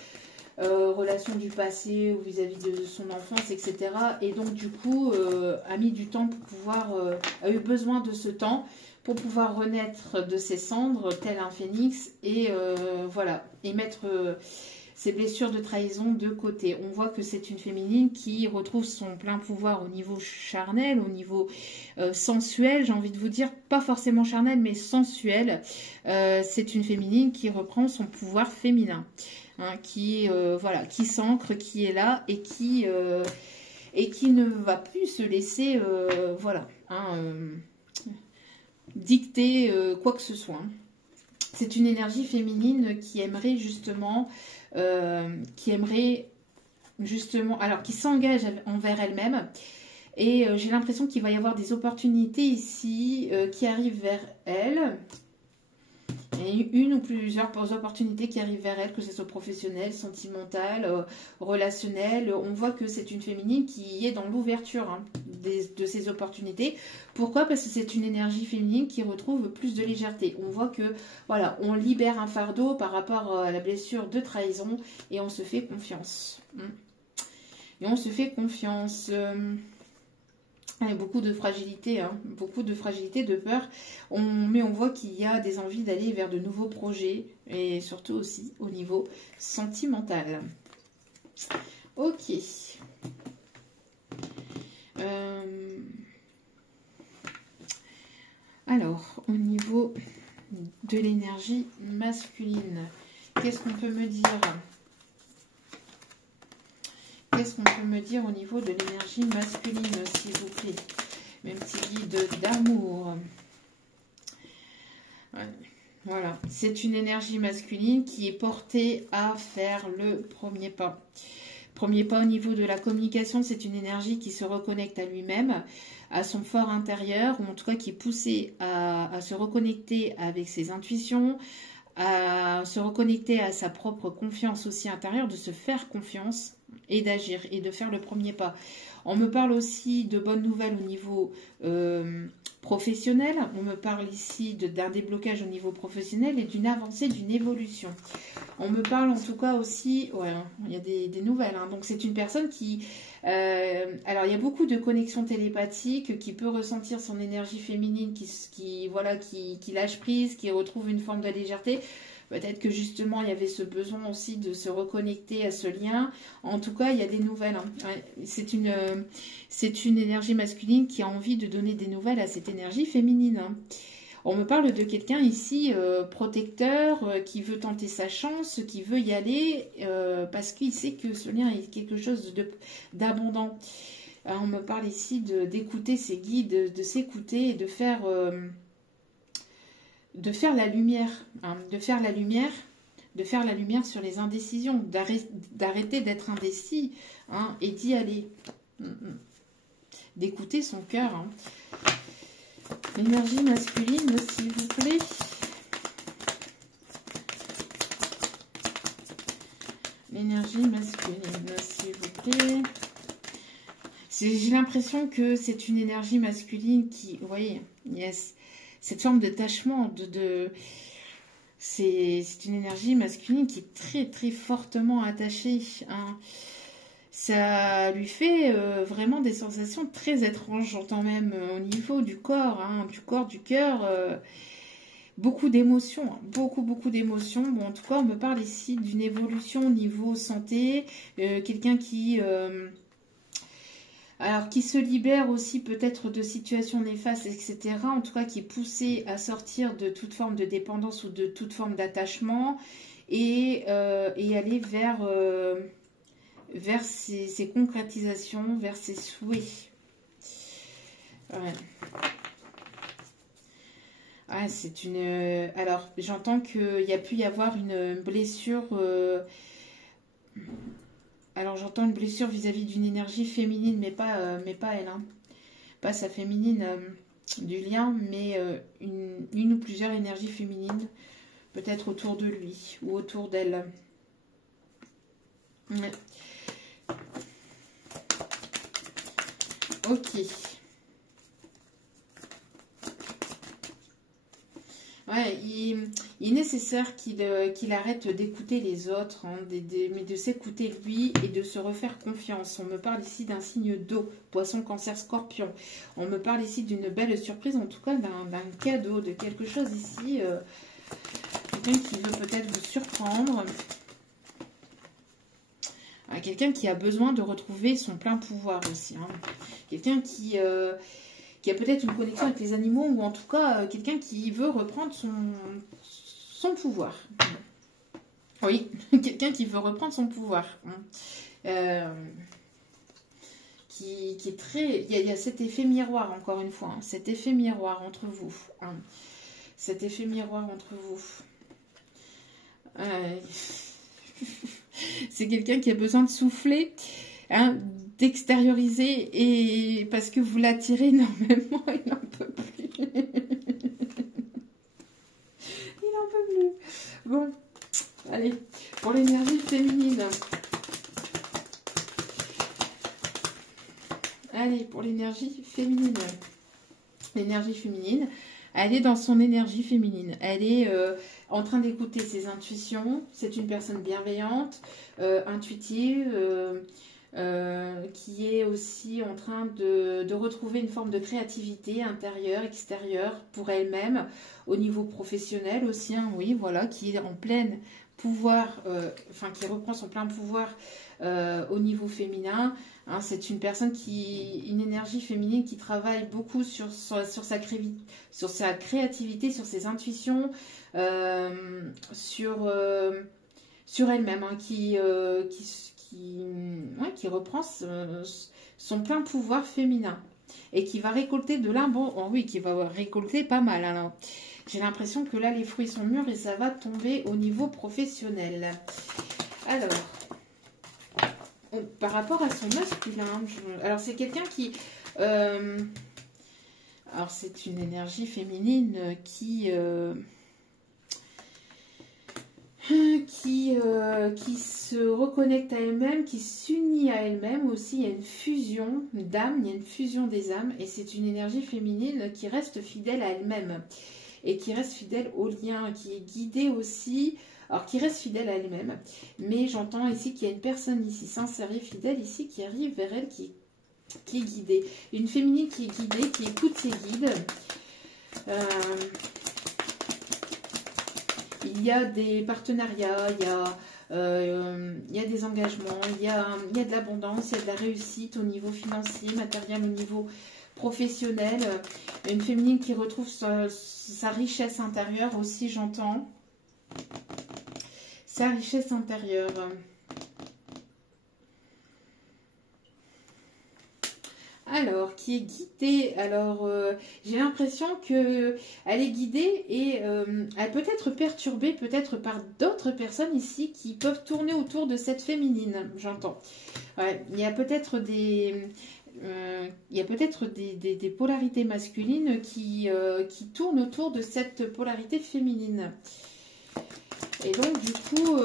relations du passé ou vis-à-vis de son enfance, etc. Et donc du coup a mis du temps pour pouvoir, a eu besoin de ce temps pour pouvoir renaître de ses cendres tel un phénix, et voilà, et mettre ces blessures de trahison de côté. On voit que c'est une féminine qui retrouve son plein pouvoir au niveau charnel, au niveau sensuel, j'ai envie de vous dire, pas forcément charnel, mais sensuel. C'est une féminine qui reprend son pouvoir féminin, hein, qui voilà, qui s'ancre, qui est là, et qui ne va plus se laisser voilà, hein, dicter quoi que ce soit. C'est une énergie féminine qui aimerait justement, alors qui s'engage envers elle-même. Et j'ai l'impression qu'il va y avoir des opportunités ici qui arrivent vers elle. Et une ou plusieurs opportunités qui arrivent vers elle, que ce soit professionnel, sentimental, relationnel. On voit que c'est une féminine qui est dans l'ouverture hein, de ces opportunités. Pourquoi? Parce que c'est une énergie féminine qui retrouve plus de légèreté. On voit que voilà, on libère un fardeau par rapport à la blessure de trahison, et on se fait confiance. Et on se fait confiance. Et beaucoup de fragilité, hein, de peur, mais on voit qu'il y a des envies d'aller vers de nouveaux projets, et surtout aussi au niveau sentimental. Ok. Alors, au niveau de l'énergie masculine, qu'est-ce qu'on peut me dire ? Qu'est-ce qu'on peut me dire au niveau de l'énergie masculine, s'il vous plaît? Mes petits guides d'amour. Ouais. Voilà, c'est une énergie masculine qui est portée à faire le premier pas. Premier pas au niveau de la communication, c'est une énergie qui se reconnecte à lui-même, à son fort intérieur, ou en tout cas qui est poussée à se reconnecter avec ses intuitions, à se reconnecter à sa propre confiance aussi intérieure, de se faire confiance et d'agir et de faire le premier pas. On me parle aussi de bonnes nouvelles au niveau professionnel. On me parle ici d'un déblocage au niveau professionnel et d'une avancée, d'une évolution. On me parle en tout cas aussi, ouais, il y a des nouvelles. Hein. Donc c'est une personne qui, alors il y a beaucoup de connexions télépathiques, qui peut ressentir son énergie féminine, qui lâche prise, qui retrouve une forme de légèreté. Peut-être que justement, il y avait ce besoin aussi de se reconnecter à ce lien. En tout cas, il y a des nouvelles. Hein. Ouais, c'est une énergie masculine qui a envie de donner des nouvelles à cette énergie féminine. Hein. On me parle de quelqu'un ici, protecteur, qui veut tenter sa chance, qui veut y aller, parce qu'il sait que ce lien est quelque chose d'abondant. On me parle ici d'écouter ses guides, de s'écouter et de faire la lumière, hein, de faire la lumière sur les indécisions, d'arrêter d'être indécis, hein, et d'y aller, d'écouter son cœur. Hein. L'énergie masculine, s'il vous plaît. L'énergie masculine, s'il vous plaît. J'ai l'impression que c'est une énergie masculine qui, vous voyez, yes, cette forme de tâchement, C'est une énergie masculine qui est très très fortement attachée, hein. Ça lui fait vraiment des sensations très étranges, j'entends même au niveau du corps, hein, du corps, du cœur. Beaucoup d'émotions, hein, beaucoup d'émotions. Bon, en tout cas, on me parle ici d'une évolution au niveau santé, quelqu'un alors qui se libère aussi peut-être de situations néfastes, etc. En tout cas, qui est poussé à sortir de toute forme de dépendance ou de toute forme d'attachement et aller vers ses concrétisations, vers ses souhaits. Ouais. Ah, c'est une... Alors, j'entends qu'il y a pu y avoir une blessure... Alors, j'entends une blessure vis-à-vis d'une énergie féminine, mais pas elle, hein. Pas sa féminine du lien, mais une ou plusieurs énergies féminines, peut-être autour de lui ou autour d'elle. Ouais. Ok. Ouais, il est nécessaire qu'il arrête d'écouter les autres, hein, mais de s'écouter lui et de se refaire confiance. On me parle ici d'un signe d'eau, poisson, cancer, scorpion. On me parle ici d'une belle surprise, en tout cas d'un cadeau, de quelque chose ici. Quelqu'un qui veut peut-être vous surprendre. Quelqu'un qui a besoin de retrouver son plein pouvoir aussi, hein. Quelqu'un qui a peut-être une connexion avec les animaux, ou en tout cas quelqu'un qui veut reprendre son pouvoir. Oui, quelqu'un qui veut reprendre son pouvoir. Qui est très... Il y a cet effet miroir, encore une fois, hein, cet effet miroir entre vous. Hein, cet effet miroir entre vous. C'est quelqu'un qui a besoin de souffler, hein, d'extérioriser, et parce que vous l'attirez énormément, il n'en peut plus. Il n'en peut plus. Bon, allez, pour l'énergie féminine. Allez, pour l'énergie féminine. L'énergie féminine, elle est dans son énergie féminine. Elle est en train d'écouter ses intuitions. C'est une personne bienveillante, intuitive, qui est aussi en train de retrouver une forme de créativité intérieure, extérieure, pour elle-même, au niveau professionnel aussi, hein, oui, voilà, qui est en pleine pouvoir, qui reprend son plein pouvoir au niveau féminin. Hein, c'est une personne une énergie féminine qui travaille beaucoup sur sa créativité, sur ses intuitions, sur elle-même, hein, qui reprend son plein pouvoir féminin et qui va récolter de bon, oh oui, qui va récolter pas mal. Alors, j'ai l'impression que là, les fruits sont mûrs et ça va tomber au niveau professionnel. Alors, par rapport à son masculin, alors c'est quelqu'un qui... alors, c'est une énergie féminine qui se reconnecte à elle-même, qui s'unit à elle-même aussi. Il y a une fusion d'âmes, il y a une fusion des âmes, et c'est une énergie féminine qui reste fidèle à elle-même et qui reste fidèle au lien, qui est guidée aussi, alors qui reste fidèle à elle-même. Mais j'entends ici qu'il y a une personne ici sincère et fidèle ici qui arrive vers elle, qui est guidée. Une féminine qui est guidée, qui écoute ses guides. Il y a des partenariats, il y a des engagements, il y a de l'abondance, il y a de la réussite au niveau financier, matériel, au niveau professionnel. Une féminine qui retrouve sa richesse intérieure aussi, j'entends. Sa richesse intérieure. Alors, qui est guidée. Alors, j'ai l'impression qu'elle est guidée et elle peut être perturbée peut-être par d'autres personnes ici qui peuvent tourner autour de cette féminine, j'entends. Ouais, il y a peut-être des polarités masculines qui tournent autour de cette polarité féminine. Et donc, du coup...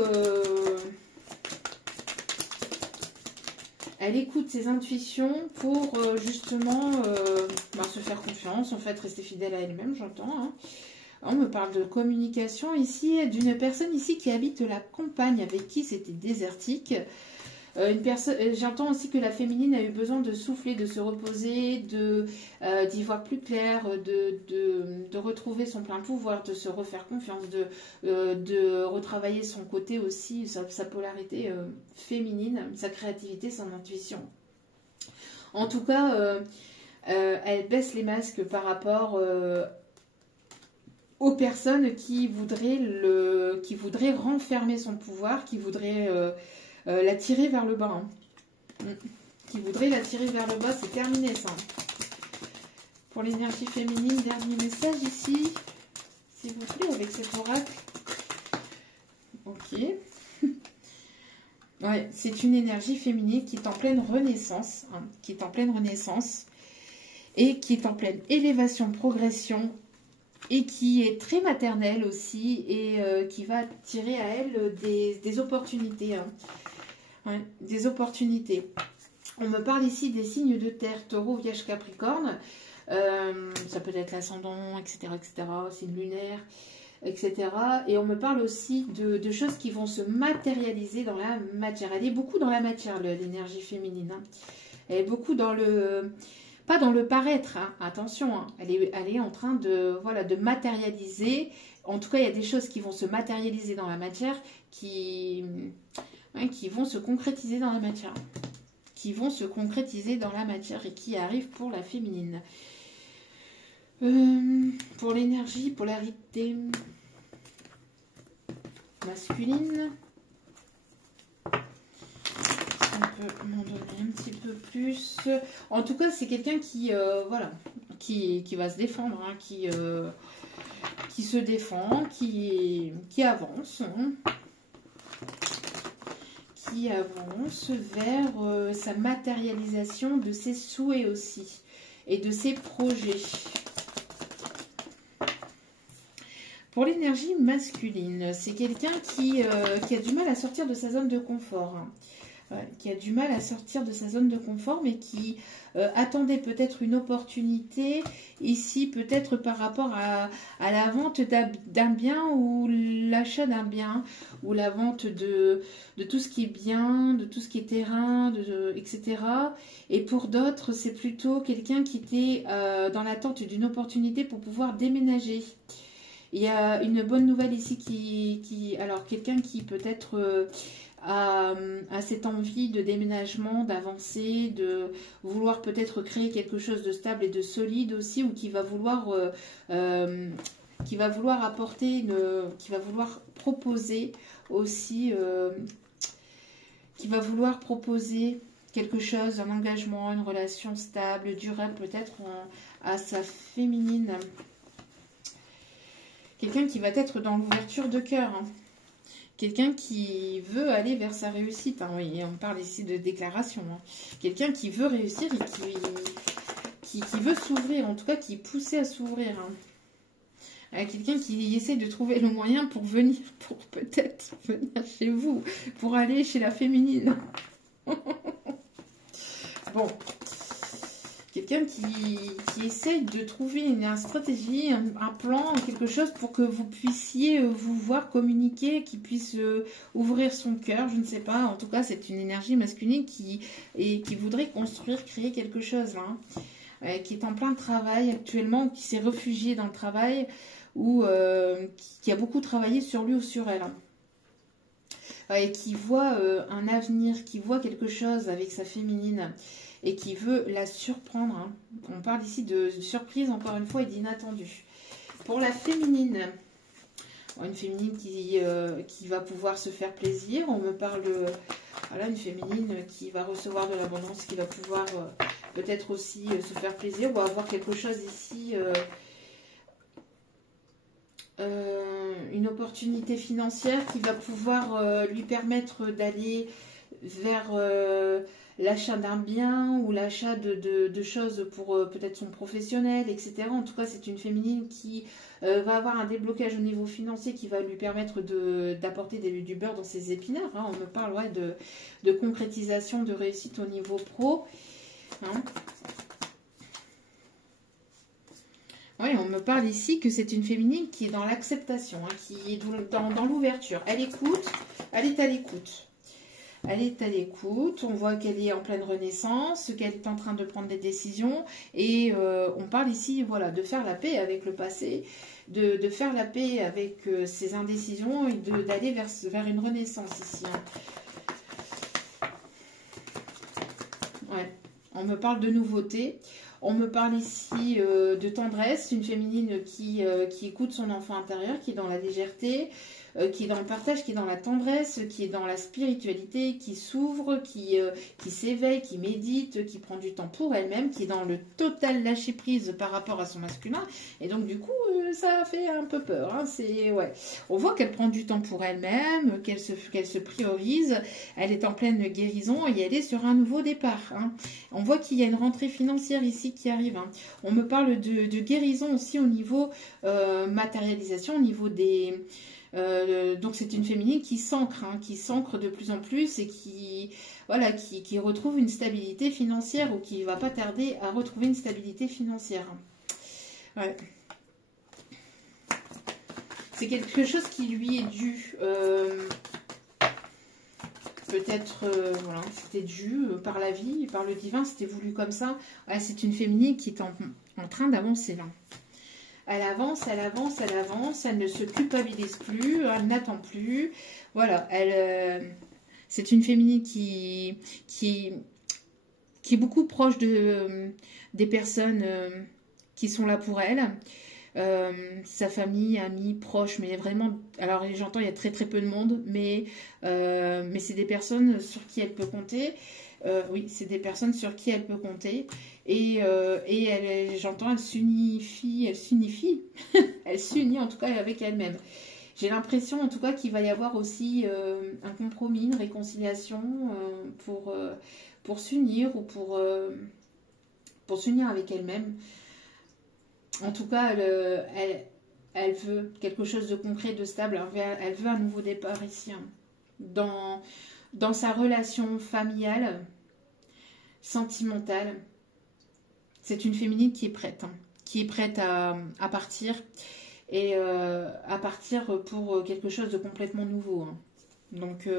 elle écoute ses intuitions pour justement se faire confiance, en fait, rester fidèle à elle-même, j'entends. Hein. On me parle de communication ici, d'une personne ici qui habite la campagne, avec qui c'était désertique. Une personne, j'entends aussi que la féminine a eu besoin de souffler, de se reposer, d'y voir plus clair, de retrouver son plein pouvoir, de se refaire confiance, de retravailler son côté aussi, sa polarité féminine, sa créativité, son intuition. En tout cas, elle baisse les masques par rapport aux personnes qui voudraient renfermer son pouvoir, qui voudraient la tirer vers le bas. Qui voudraient la tirer vers le bas, c'est terminé ça. Pour l'énergie féminine, dernier message ici, s'il vous plaît, avec cet oracle. Ok. Ouais, c'est une énergie féminine qui est en pleine renaissance, qui est en pleine renaissance et qui est en pleine élévation, progression, et qui est très maternelle aussi et qui va tirer à elle des opportunités. Ouais, des opportunités. On me parle ici des signes de terre, taureau, vierge, capricorne. Ça peut être l'ascendant, etc., signe lunaire, etc. Et on me parle aussi de choses qui vont se matérialiser dans la matière. Elle est beaucoup dans la matière, l'énergie féminine. Elle est beaucoup dans le... Pas dans le paraître, attention, elle est en train de matérialiser. En tout cas, il y a des choses qui vont se matérialiser dans la matière, qui vont se concrétiser dans la matière. Qui vont se concrétiser dans la matière et qui arrivent pour la féminine. Pour l'énergie, polarité masculine. On peut m'en donner un petit peu plus. En tout cas, c'est quelqu'un qui va se défendre, qui se défend, qui avance, qui avance vers sa matérialisation de ses souhaits aussi et de ses projets. Pour l'énergie masculine, c'est quelqu'un qui a du mal à sortir de sa zone de confort. Qui a du mal à sortir de sa zone de confort, mais qui attendait peut-être une opportunité, ici peut-être par rapport à la vente d'un bien ou l'achat d'un bien, ou la vente de tout ce qui est bien, de tout ce qui est terrain, etc. Et pour d'autres, c'est plutôt quelqu'un qui était dans l'attente d'une opportunité pour pouvoir déménager. Il y a une bonne nouvelle ici alors quelqu'un qui peut-être... à cette envie de déménagement, d'avancer, de vouloir peut-être créer quelque chose de stable et de solide aussi, ou qui va vouloir apporter, qui va vouloir proposer aussi, qui va vouloir proposer quelque chose, un engagement, une relation stable, durable, peut-être à sa féminine. Quelqu'un qui va être dans l'ouverture de cœur, Quelqu'un qui veut aller vers sa réussite. Oui, on parle ici de déclaration. Quelqu'un qui veut réussir et qui veut s'ouvrir, en tout cas qui est poussé à s'ouvrir. Quelqu'un qui essaie de trouver le moyen pour peut-être venir chez vous, pour aller chez la féminine. Bon. Quelqu'un qui essaye de trouver une stratégie, un plan, quelque chose pour que vous puissiez vous voir communiquer, qui puisse ouvrir son cœur, je ne sais pas. En tout cas, c'est une énergie masculine qui voudrait construire, créer quelque chose, qui est en plein travail actuellement, qui s'est réfugié dans le travail, ou qui a beaucoup travaillé sur lui ou sur elle. Et qui voit un avenir, qui voit quelque chose avec sa féminine, et qui veut la surprendre. On parle ici de surprise, encore une fois, et d'inattendu. Pour la féminine, une féminine qui va pouvoir se faire plaisir. On me parle, une féminine qui va recevoir de l'abondance, qui va pouvoir peut-être aussi se faire plaisir, ou avoir quelque chose ici, une opportunité financière qui va pouvoir lui permettre d'aller vers... l'achat d'un bien ou l'achat de choses pour peut-être son professionnel, etc. En tout cas, c'est une féminine qui va avoir un déblocage au niveau financier qui va lui permettre d'apporter du beurre dans ses épinards. On me parle de concrétisation, de réussite au niveau pro. Oui, on me parle ici que c'est une féminine qui est dans l'acceptation, hein, qui est dans l'ouverture. Elle écoute, elle est à l'écoute. Elle est à l'écoute, on voit qu'elle est en pleine renaissance, qu'elle est en train de prendre des décisions. Et on parle ici, voilà, de faire la paix avec le passé, de faire la paix avec ses indécisions et d'aller vers une renaissance ici. Hein. Ouais. On me parle de nouveauté. On me parle ici de tendresse, une féminine qui écoute son enfant intérieur, qui est dans la légèreté, qui est dans le partage, qui est dans la tendresse, qui est dans la spiritualité, qui s'ouvre, qui s'éveille, qui médite, qui prend du temps pour elle-même, qui est dans le total lâcher-prise par rapport à son masculin. Et donc du coup, ça fait un peu peur. Hein. Ouais. On voit qu'elle prend du temps pour elle-même, qu'elle se priorise, elle est en pleine guérison et elle est sur un nouveau départ. Hein. On voit qu'il y a une rentrée financière ici qui arrive. Hein. On me parle de guérison aussi au niveau matérialisation, au niveau des... donc c'est une féminine qui s'ancre, hein, qui s'ancre de plus en plus et qui retrouve une stabilité financière ou qui va pas tarder à retrouver une stabilité financière. Ouais. C'est quelque chose qui lui est dû. Peut-être, voilà, c'était dû par la vie, par le divin, c'était voulu comme ça. Ouais, c'est une féminine qui est en train d'avancer là. Elle avance, elle avance, elle avance, elle ne se culpabilise plus, elle n'attend plus. Voilà, c'est une féminine qui est beaucoup proche des personnes qui sont là pour elle. Sa famille, amis, proches, mais vraiment, alors j'entends il y a très très peu de monde, mais c'est des personnes sur qui elle peut compter. Oui, c'est des personnes sur qui elle peut compter. Et j'entends, elle s'unifie, elle s'unit en tout cas avec elle-même. J'ai l'impression en tout cas qu'il va y avoir aussi un compromis, une réconciliation pour s'unir ou pour s'unir avec elle-même. En tout cas, elle veut quelque chose de concret, de stable. Elle veut un nouveau départ ici. Hein. Dans sa relation familiale, sentimentale, c'est une féminine qui est prête. Hein, qui est prête à partir. Et à partir pour quelque chose de complètement nouveau. Hein. Donc,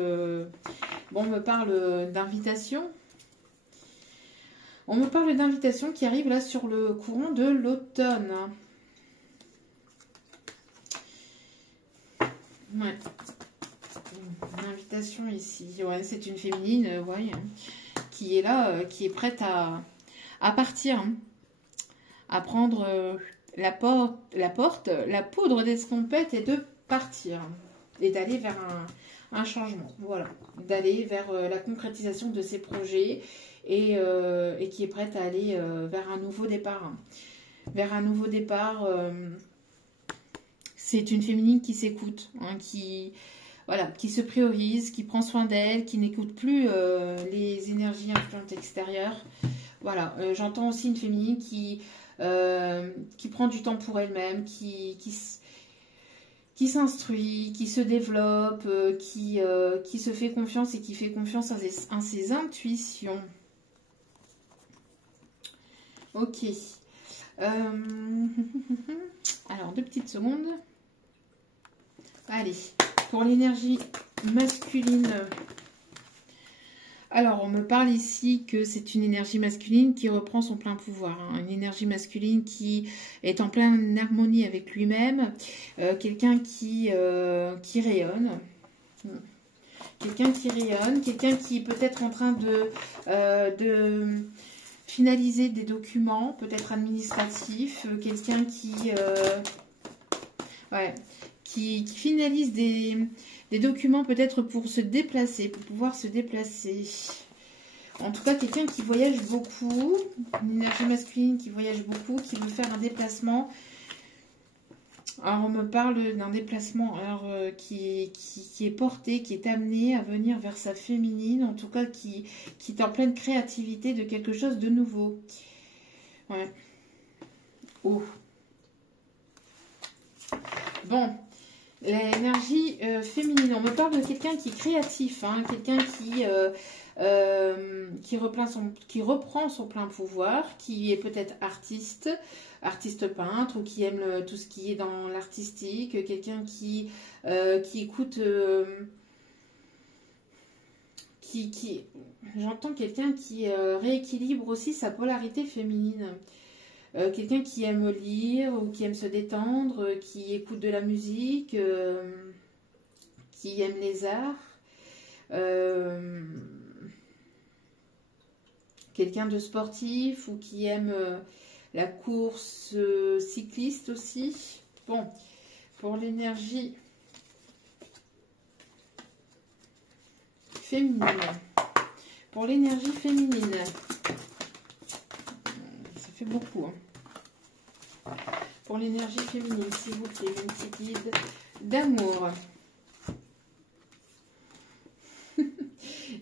bon, on me parle d'invitation. On me parle d'invitation qui arrive là sur le courant de l'automne. Ouais. Une invitation ici. Ouais, c'est une féminine, ouais, qui est là, qui est prête à partir. Hein, à prendre la poudre d'escampette et de partir. Et d'aller vers un changement. Voilà. D'aller vers la concrétisation de ses projets. Et qui est prête à aller vers un nouveau départ. Hein. Vers un nouveau départ, c'est une féminine qui s'écoute, hein, qui se priorise, qui prend soin d'elle, qui n'écoute plus les énergies influentes extérieures. Voilà, j'entends aussi une féminine qui prend du temps pour elle-même, qui s'instruit, qui se développe, qui se fait confiance et qui fait confiance en ses intuitions. Ok. Alors, 2 petites secondes. Allez, pour l'énergie masculine. Alors, on me parle ici que c'est une énergie masculine qui reprend son plein pouvoir. Hein, une énergie masculine qui est en pleine harmonie avec lui-même. Quelqu'un qui rayonne. Quelqu'un qui rayonne. Quelqu'un qui est peut-être en train de finaliser des documents, peut-être administratifs, quelqu'un qui finalise des documents peut-être pour se déplacer, pour pouvoir se déplacer. En tout cas, quelqu'un qui voyage beaucoup, une énergie masculine qui voyage beaucoup, qui veut faire un déplacement. Alors, on me parle d'un déplacement qui est porté, qui est amené à venir vers sa féminine, en tout cas qui est en pleine créativité de quelque chose de nouveau. Ouais. Oh. Bon. L'énergie féminine, on me parle de quelqu'un qui est créatif, hein, quelqu'un qui reprend son plein pouvoir, qui est peut-être artiste peintre, ou qui aime tout ce qui est dans l'artistique, quelqu'un qui écoute, j'entends quelqu'un qui rééquilibre aussi sa polarité féminine. Quelqu'un qui aime lire ou qui aime se détendre, qui écoute de la musique, qui aime les arts. Euh, Quelqu'un de sportif ou qui aime la course cycliste aussi. Bon, pour l'énergie féminine. Pour l'énergie féminine. Ça fait beaucoup, hein. Pour l'énergie féminine, s'il vous plaît, une petite guide d'amour.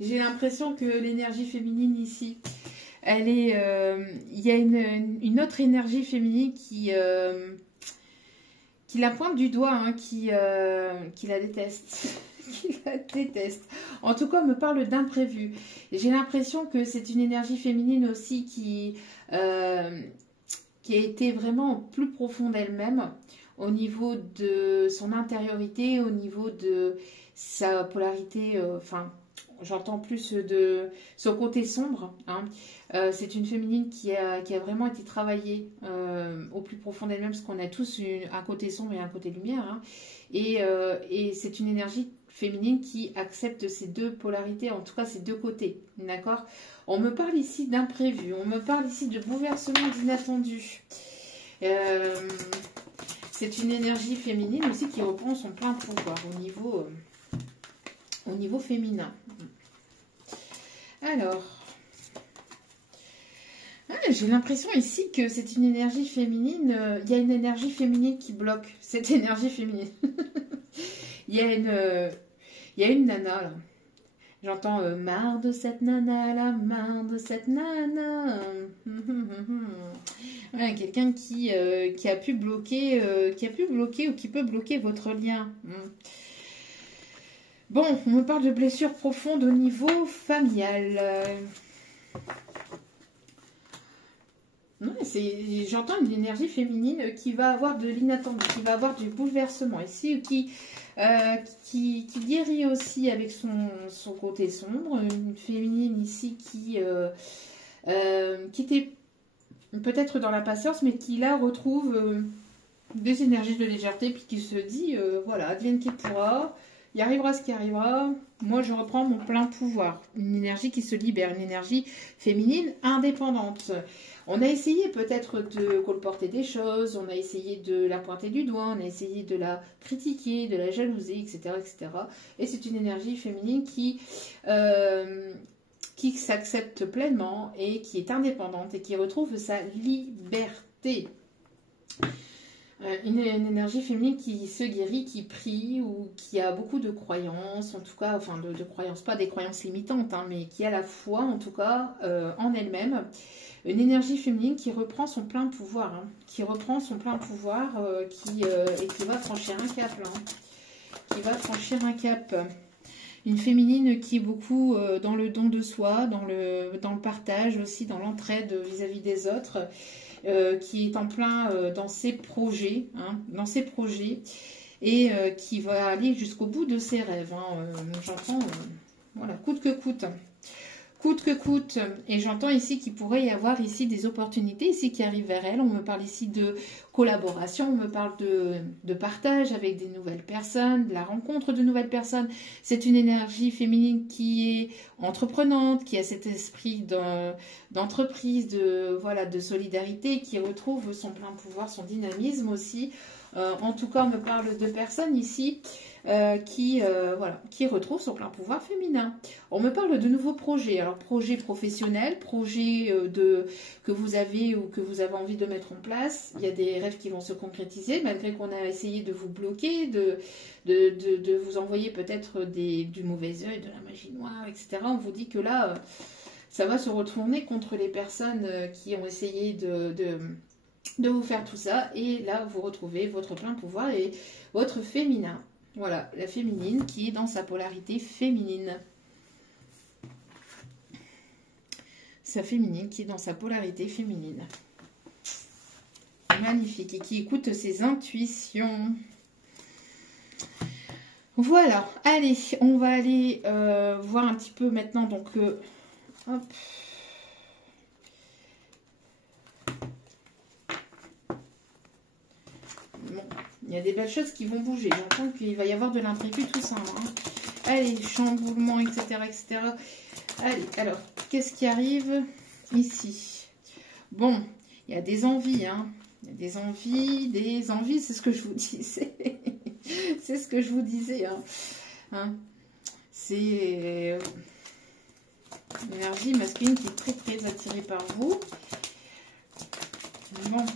J'ai l'impression que l'énergie féminine ici, elle est, il y a une autre énergie féminine qui la pointe du doigt, hein, qui la déteste. Qui la déteste. En tout cas, on me parle d'imprévu. J'ai l'impression que c'est une énergie féminine aussi qui a été vraiment plus profonde d'elle-même, au niveau de son intériorité, au niveau de sa polarité, enfin, j'entends plus de son côté sombre, hein. C'est une féminine qui a vraiment été travaillée au plus profond d'elle-même, parce qu'on a tous un côté sombre et un côté lumière, hein. Et c'est une énergie féminine qui accepte ces deux polarités, en tout cas ces deux côtés, d'accord? On me parle ici d'imprévu, on me parle ici de bouleversement d'inattendu. C'est une énergie féminine aussi qui reprend son plein pouvoir au niveau féminin. Alors, j'ai l'impression ici que c'est une énergie féminine. Il y a une énergie féminine qui bloque cette énergie féminine. Il y a une nana là. J'entends marre de cette nana là, marre de cette nana. Ouais, quelqu'un qui a pu bloquer, ou qui peut bloquer votre lien. Bon, on me parle de blessures profondes au niveau familial. J'entends une énergie féminine qui va avoir de l'inattendu, qui va avoir du bouleversement ici, qui guérit aussi avec son côté sombre. Une féminine ici qui était peut-être dans la patience, mais qui là retrouve des énergies de légèreté, puis qui se dit, voilà, advienne qui pourra, il arrivera ce qui arrivera, moi je reprends mon plein pouvoir. Une énergie qui se libère, une énergie féminine indépendante. On a essayé peut-être de colporter des choses, on a essayé de la pointer du doigt, on a essayé de la critiquer, de la jalouser, etc. etc. Et c'est une énergie féminine qui s'accepte pleinement et qui est indépendante et qui retrouve sa liberté. Une énergie féminine qui se guérit, qui prie ou qui a beaucoup de croyances, en tout cas, enfin de croyances, pas des croyances limitantes, hein, mais qui a la foi en tout cas en elle-même. Une énergie féminine qui reprend son plein pouvoir, hein, qui reprend son plein pouvoir et qui va franchir un cap, là, hein, qui va franchir un cap. Une féminine qui est beaucoup dans le don de soi, dans le partage aussi, dans l'entraide vis-à-vis des autres. Qui est en plein dans ses projets, hein, et qui va aller jusqu'au bout de ses rêves, hein. J'entends, voilà, coûte que coûte. Coûte que coûte. Et j'entends ici qu'il pourrait y avoir ici des opportunités ici qui arrivent vers elle. On me parle ici de collaboration, on me parle de partage avec des nouvelles personnes, de la rencontre de nouvelles personnes. C'est une énergie féminine qui est entreprenante, qui a cet esprit d'entreprise, de solidarité, qui retrouve son plein pouvoir, son dynamisme aussi. En tout cas, on me parle de personnes ici qui retrouvent son plein pouvoir féminin. On me parle de nouveaux projets. Alors, projets professionnels, projets que vous avez ou que vous avez envie de mettre en place. Il y a des rêves qui vont se concrétiser, malgré qu'on a essayé de vous bloquer, de vous envoyer peut-être du mauvais œil, de la magie noire, etc. On vous dit que là, ça va se retourner contre les personnes qui ont essayé de vous faire tout ça. Et là, vous retrouvez votre plein pouvoir et votre féminin. Voilà, la féminine qui est dans sa polarité féminine. Sa féminine qui est dans sa polarité féminine. Magnifique. Et qui écoute ses intuitions. Voilà. Allez, on va aller voir un petit peu maintenant. Donc, hop. Bon, il y a des belles choses qui vont bouger. J'entends qu'il va y avoir de l'imprévu, tout ça. Hein. Allez, chamboulement, etc., etc. Allez, alors, qu'est-ce qui arrive ici? Bon, il y a des envies, hein. Il y a des envies, c'est ce que je vous disais. C'est ce que je vous disais, hein. C'est l'énergie masculine qui est très, très attirée par vous. Bon.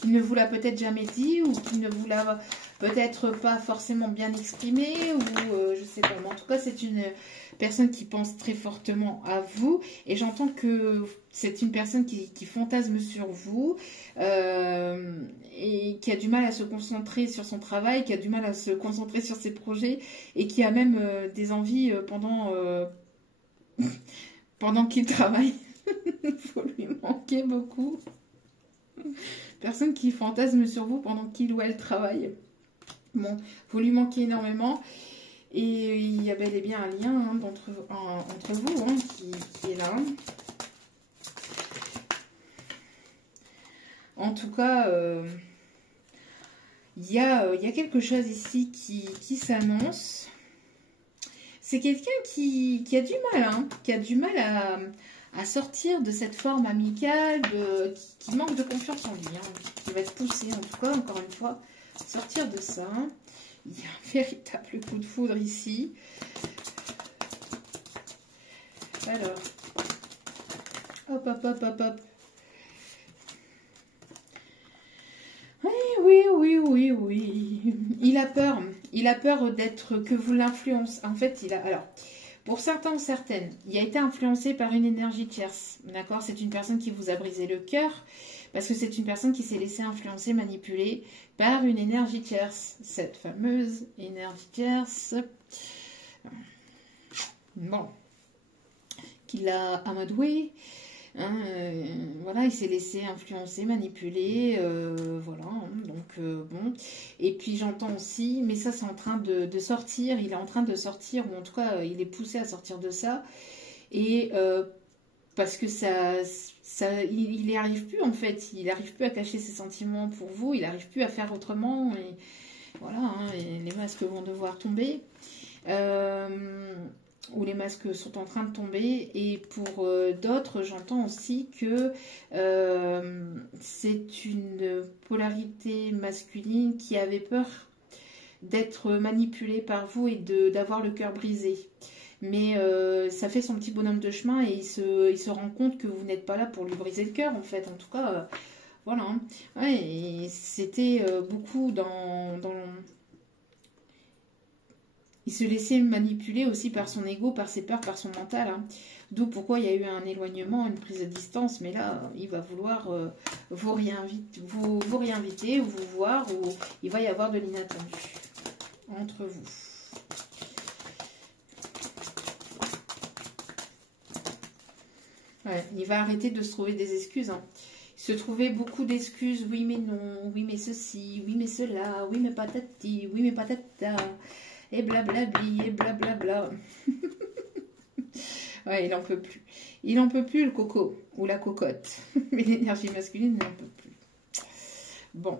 Qui ne vous l'a peut-être jamais dit ou qui ne vous l'a peut-être pas forcément bien exprimé ou je sais pas. Mais en tout cas, c'est une personne qui pense très fortement à vous et j'entends que c'est une personne qui fantasme sur vous et qui a du mal à se concentrer sur son travail, qui a du mal à se concentrer sur ses projets et qui a même des envies pendant qu'il travaille. Il faut lui manquer beaucoup. Personne qui fantasme sur vous pendant qu'il ou elle travaille. Bon, vous lui manquez énormément. Et il y a bel et bien un lien hein, entre vous hein, qui est là. En tout cas, il y a quelque chose ici qui s'annonce. C'est quelqu'un qui a du mal, hein, qui a du mal à sortir de cette forme amicale, qui manque de confiance en lui, hein, qui va être poussé, en tout cas, encore une fois, sortir de ça. Il y a un véritable coup de foudre ici. Alors, hop, hop, hop, hop, hop. Oui. Il a peur d'être, que vous l'influencez. En fait, alors, pour certains ou certaines, il a été influencé par une énergie tierce. D'accord? C'est une personne qui vous a brisé le cœur parce que c'est une personne qui s'est laissée influencer, manipuler par une énergie tierce. Cette fameuse énergie tierce. Bon. Qui l'a amadoué. Hein, voilà, il s'est laissé influencer, manipuler, voilà, hein, donc bon. Et puis j'entends aussi, mais ça c'est en train de sortir, il est en train de sortir, ou en tout cas il est poussé à sortir de ça, et parce que il n'y arrive plus en fait, il n'arrive plus à cacher ses sentiments pour vous, il n'arrive plus à faire autrement, et voilà, hein, et les masques vont devoir tomber. Où les masques sont en train de tomber et pour d'autres j'entends aussi que c'est une polarité masculine qui avait peur d'être manipulée par vous et d'avoir le cœur brisé, mais ça fait son petit bonhomme de chemin et il se rend compte que vous n'êtes pas là pour lui briser le cœur en fait, en tout cas voilà hein. Ouais, et c'était beaucoup dans il se laissait manipuler aussi par son ego, par ses peurs, par son mental. Hein. D'où pourquoi il y a eu un éloignement, une prise de distance. Mais là, il va vouloir vous réinviter ou vous voir. Ou il va y avoir de l'inattendu entre vous. Ouais, il va arrêter de se trouver des excuses. Hein. Il se trouvait beaucoup d'excuses. Oui, mais non. Oui, mais ceci. Oui, mais cela. Oui, mais patati. Oui, mais patata. Et blablabli, et blablabla. Ouais, il n'en peut plus. Il n'en peut plus, le coco, ou la cocotte. Mais l'énergie masculine n'en peut plus. Bon.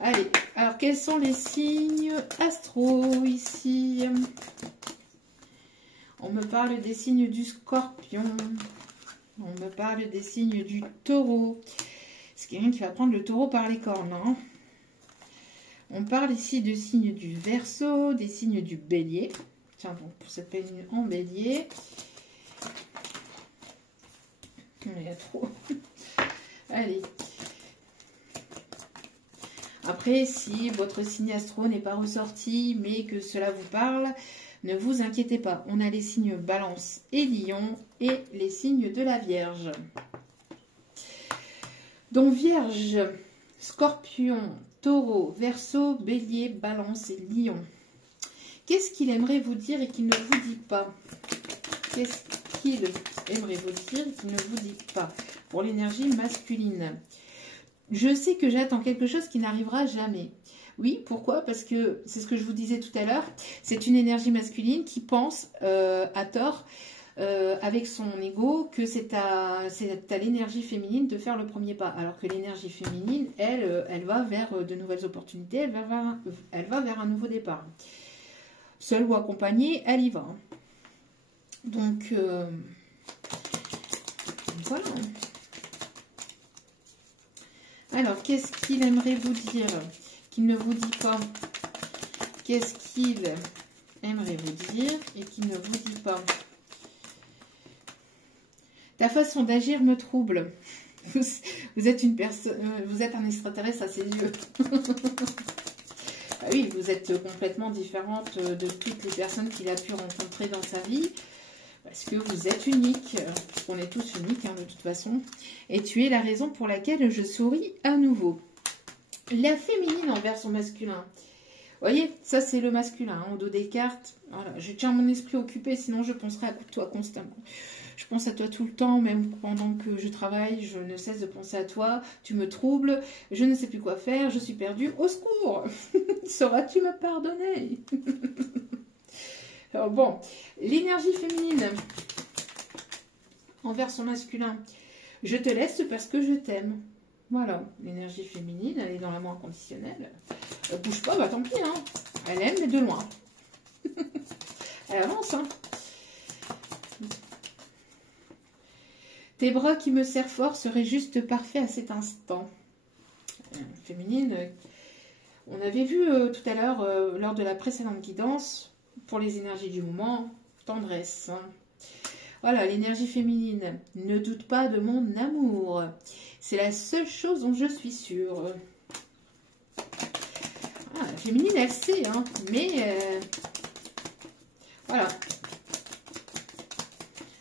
Allez, alors quels sont les signes astro ici? On me parle des signes du scorpion. On me parle des signes du taureau. C'est quelqu'un qui va prendre le taureau par les cornes, hein. On parle ici de signes du Verseau, des signes du Bélier. Tiens, donc pour cette pleine lune en Bélier. Il y a trop. Allez. Après, si votre signe astro n'est pas ressorti, mais que cela vous parle, ne vous inquiétez pas. On a les signes Balance et Lion et les signes de la Vierge. Donc Vierge, Scorpion, Taureau, Verseau, Bélier, Balance et Lion. Qu'est-ce qu'il aimerait vous dire et qu'il ne vous dit pas? Qu'est-ce qu'il aimerait vous dire et qu'il ne vous dit pas pour l'énergie masculine? Je sais que j'attends quelque chose qui n'arrivera jamais. Oui, pourquoi? Parce que c'est ce que je vous disais tout à l'heure. C'est une énergie masculine qui pense à tort avec son ego que c'est à l'énergie féminine de faire le premier pas. Alors que l'énergie féminine, elle va vers de nouvelles opportunités, elle va vers un nouveau départ. Seule ou accompagnée, elle y va. Donc, voilà. Alors, qu'est-ce qu'il aimerait vous dire qu'il ne vous dit pas? Qu'est-ce qu'il aimerait vous dire et qu'il ne vous dit pas? Ta façon d'agir me trouble. Vous êtes une personne, vous êtes un extraterrestre à ses yeux. Ah oui, vous êtes complètement différente de toutes les personnes qu'il a pu rencontrer dans sa vie. Parce que vous êtes unique. On est tous uniques de toute façon. Et tu es la raison pour laquelle je souris à nouveau. La féminine envers son masculin. Vous voyez, ça c'est le masculin. Au dos des cartes, voilà, je tiens mon esprit occupé, sinon je penserai à toi constamment. Je pense à toi tout le temps, même pendant que je travaille, je ne cesse de penser à toi. Tu me troubles, je ne sais plus quoi faire, je suis perdue. Au secours! Sauras-tu me pardonner? Alors bon, l'énergie féminine envers son masculin. Je te laisse parce que je t'aime. Voilà, l'énergie féminine, elle est dans l'amour inconditionnel. Elle bouge pas, bah tant pis, hein. Elle aime, mais de loin. Elle avance, hein. Tes bras qui me serrent fort seraient juste parfaits à cet instant. Féminine, on avait vu tout à l'heure, lors de la précédente guidance, pour les énergies du moment, tendresse. Hein. Voilà, l'énergie féminine. Ne doute pas de mon amour. C'est la seule chose dont je suis sûre. Ah, la féminine, elle sait, hein, mais voilà.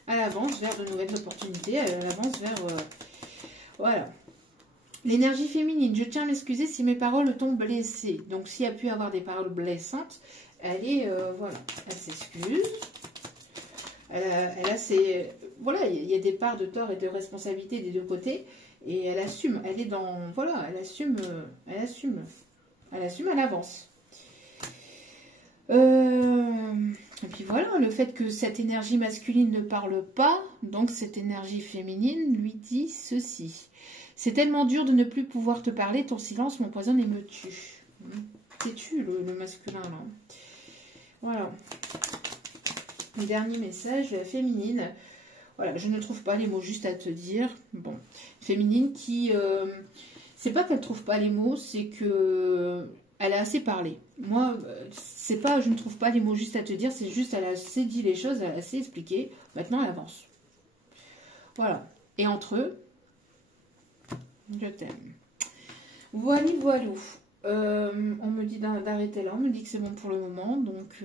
Elle avance vers de nouvelles opportunités, elle avance vers... voilà. L'énergie féminine, je tiens à m'excuser si mes paroles t'ont blessée. Donc, s'il y a pu avoir des paroles blessantes, elle est... voilà, elle s'excuse. Elle a ses... Voilà, il y a des parts de tort et de responsabilité des deux côtés. Et elle assume, elle est dans... Voilà, elle assume, elle assume. Elle assume, elle avance. Et puis voilà, le fait que cette énergie masculine ne parle pas, donc cette énergie féminine lui dit ceci. C'est tellement dur de ne plus pouvoir te parler, ton silence m'empoisonne et me tue. T'es-tu le masculin là? Voilà. Le dernier message, la féminine. Voilà, je ne trouve pas les mots juste à te dire. Bon, féminine qui... c'est pas qu'elle ne trouve pas les mots, c'est que... Elle a assez parlé. Moi, c'est pas, je ne trouve pas les mots juste à te dire, c'est juste, elle a assez dit les choses, elle a assez expliqué. Maintenant, elle avance. Voilà. Et entre eux, je t'aime. Voilà, voilou. On me dit d'arrêter là, on me dit que c'est bon pour le moment. Donc,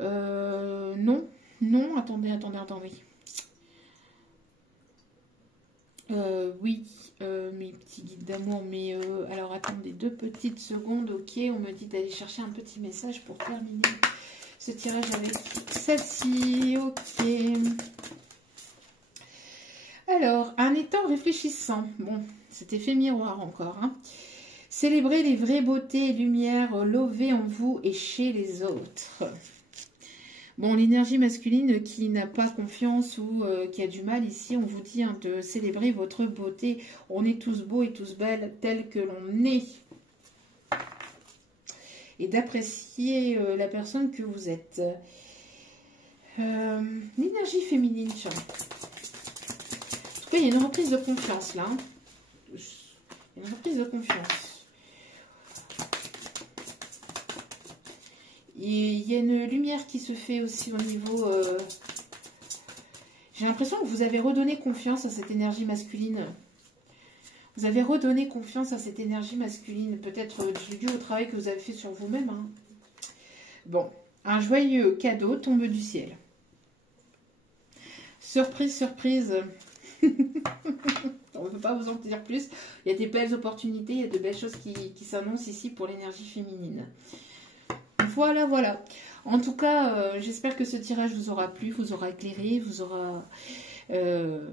non, attendez. Oui, mes petits guides d'amour, mais alors attendez 2 petites secondes, ok, on me dit d'aller chercher un petit message pour terminer ce tirage avec celle-ci, ok. Alors, un étant réfléchissant, bon, cet effet miroir encore, hein. Célébrez les vraies beautés et lumières lovées en vous et chez les autres. Bon, l'énergie masculine qui n'a pas confiance ou qui a du mal ici, on vous dit de célébrer votre beauté. On est tous beaux et tous belles tels que l'on est. Et d'apprécier la personne que vous êtes. L'énergie féminine, tiens. En tout cas, il y a une reprise de confiance là. Hein. Il y a une reprise de confiance. Il y a une lumière qui se fait aussi au niveau... J'ai l'impression que vous avez redonné confiance à cette énergie masculine. Vous avez redonné confiance à cette énergie masculine. Peut-être dû au travail que vous avez fait sur vous-même. Hein. Bon, un joyeux cadeau tombe du ciel. Surprise, surprise. On ne peut pas vous en dire plus. Il y a des belles opportunités, il y a de belles choses qui s'annoncent ici pour l'énergie féminine. Voilà, voilà. En tout cas, j'espère que ce tirage vous aura plu, vous aura éclairé, vous aura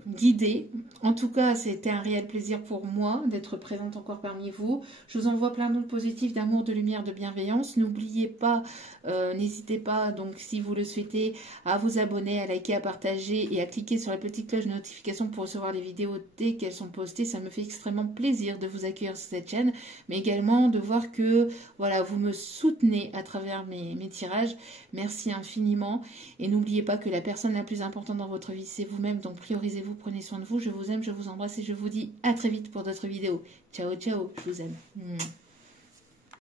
guidé. En tout cas, c'était un réel plaisir pour moi d'être présente encore parmi vous. Je vous envoie plein d'ondes positives, d'amour, de lumière, de bienveillance. N'oubliez pas, n'hésitez pas, donc si vous le souhaitez, à vous abonner, à liker, à partager et à cliquer sur la petite cloche de notification pour recevoir les vidéos dès qu'elles sont postées. Ça me fait extrêmement plaisir de vous accueillir sur cette chaîne, mais également de voir que voilà, vous me soutenez à travers mes tirages. Merci infiniment. Et n'oubliez pas que la personne la plus importante dans votre vie, c'est vous-même. Donc priorisez-vous, prenez soin de vous. Je vous aime, je vous embrasse et je vous dis à très vite pour d'autres vidéos. Ciao, ciao, je vous aime.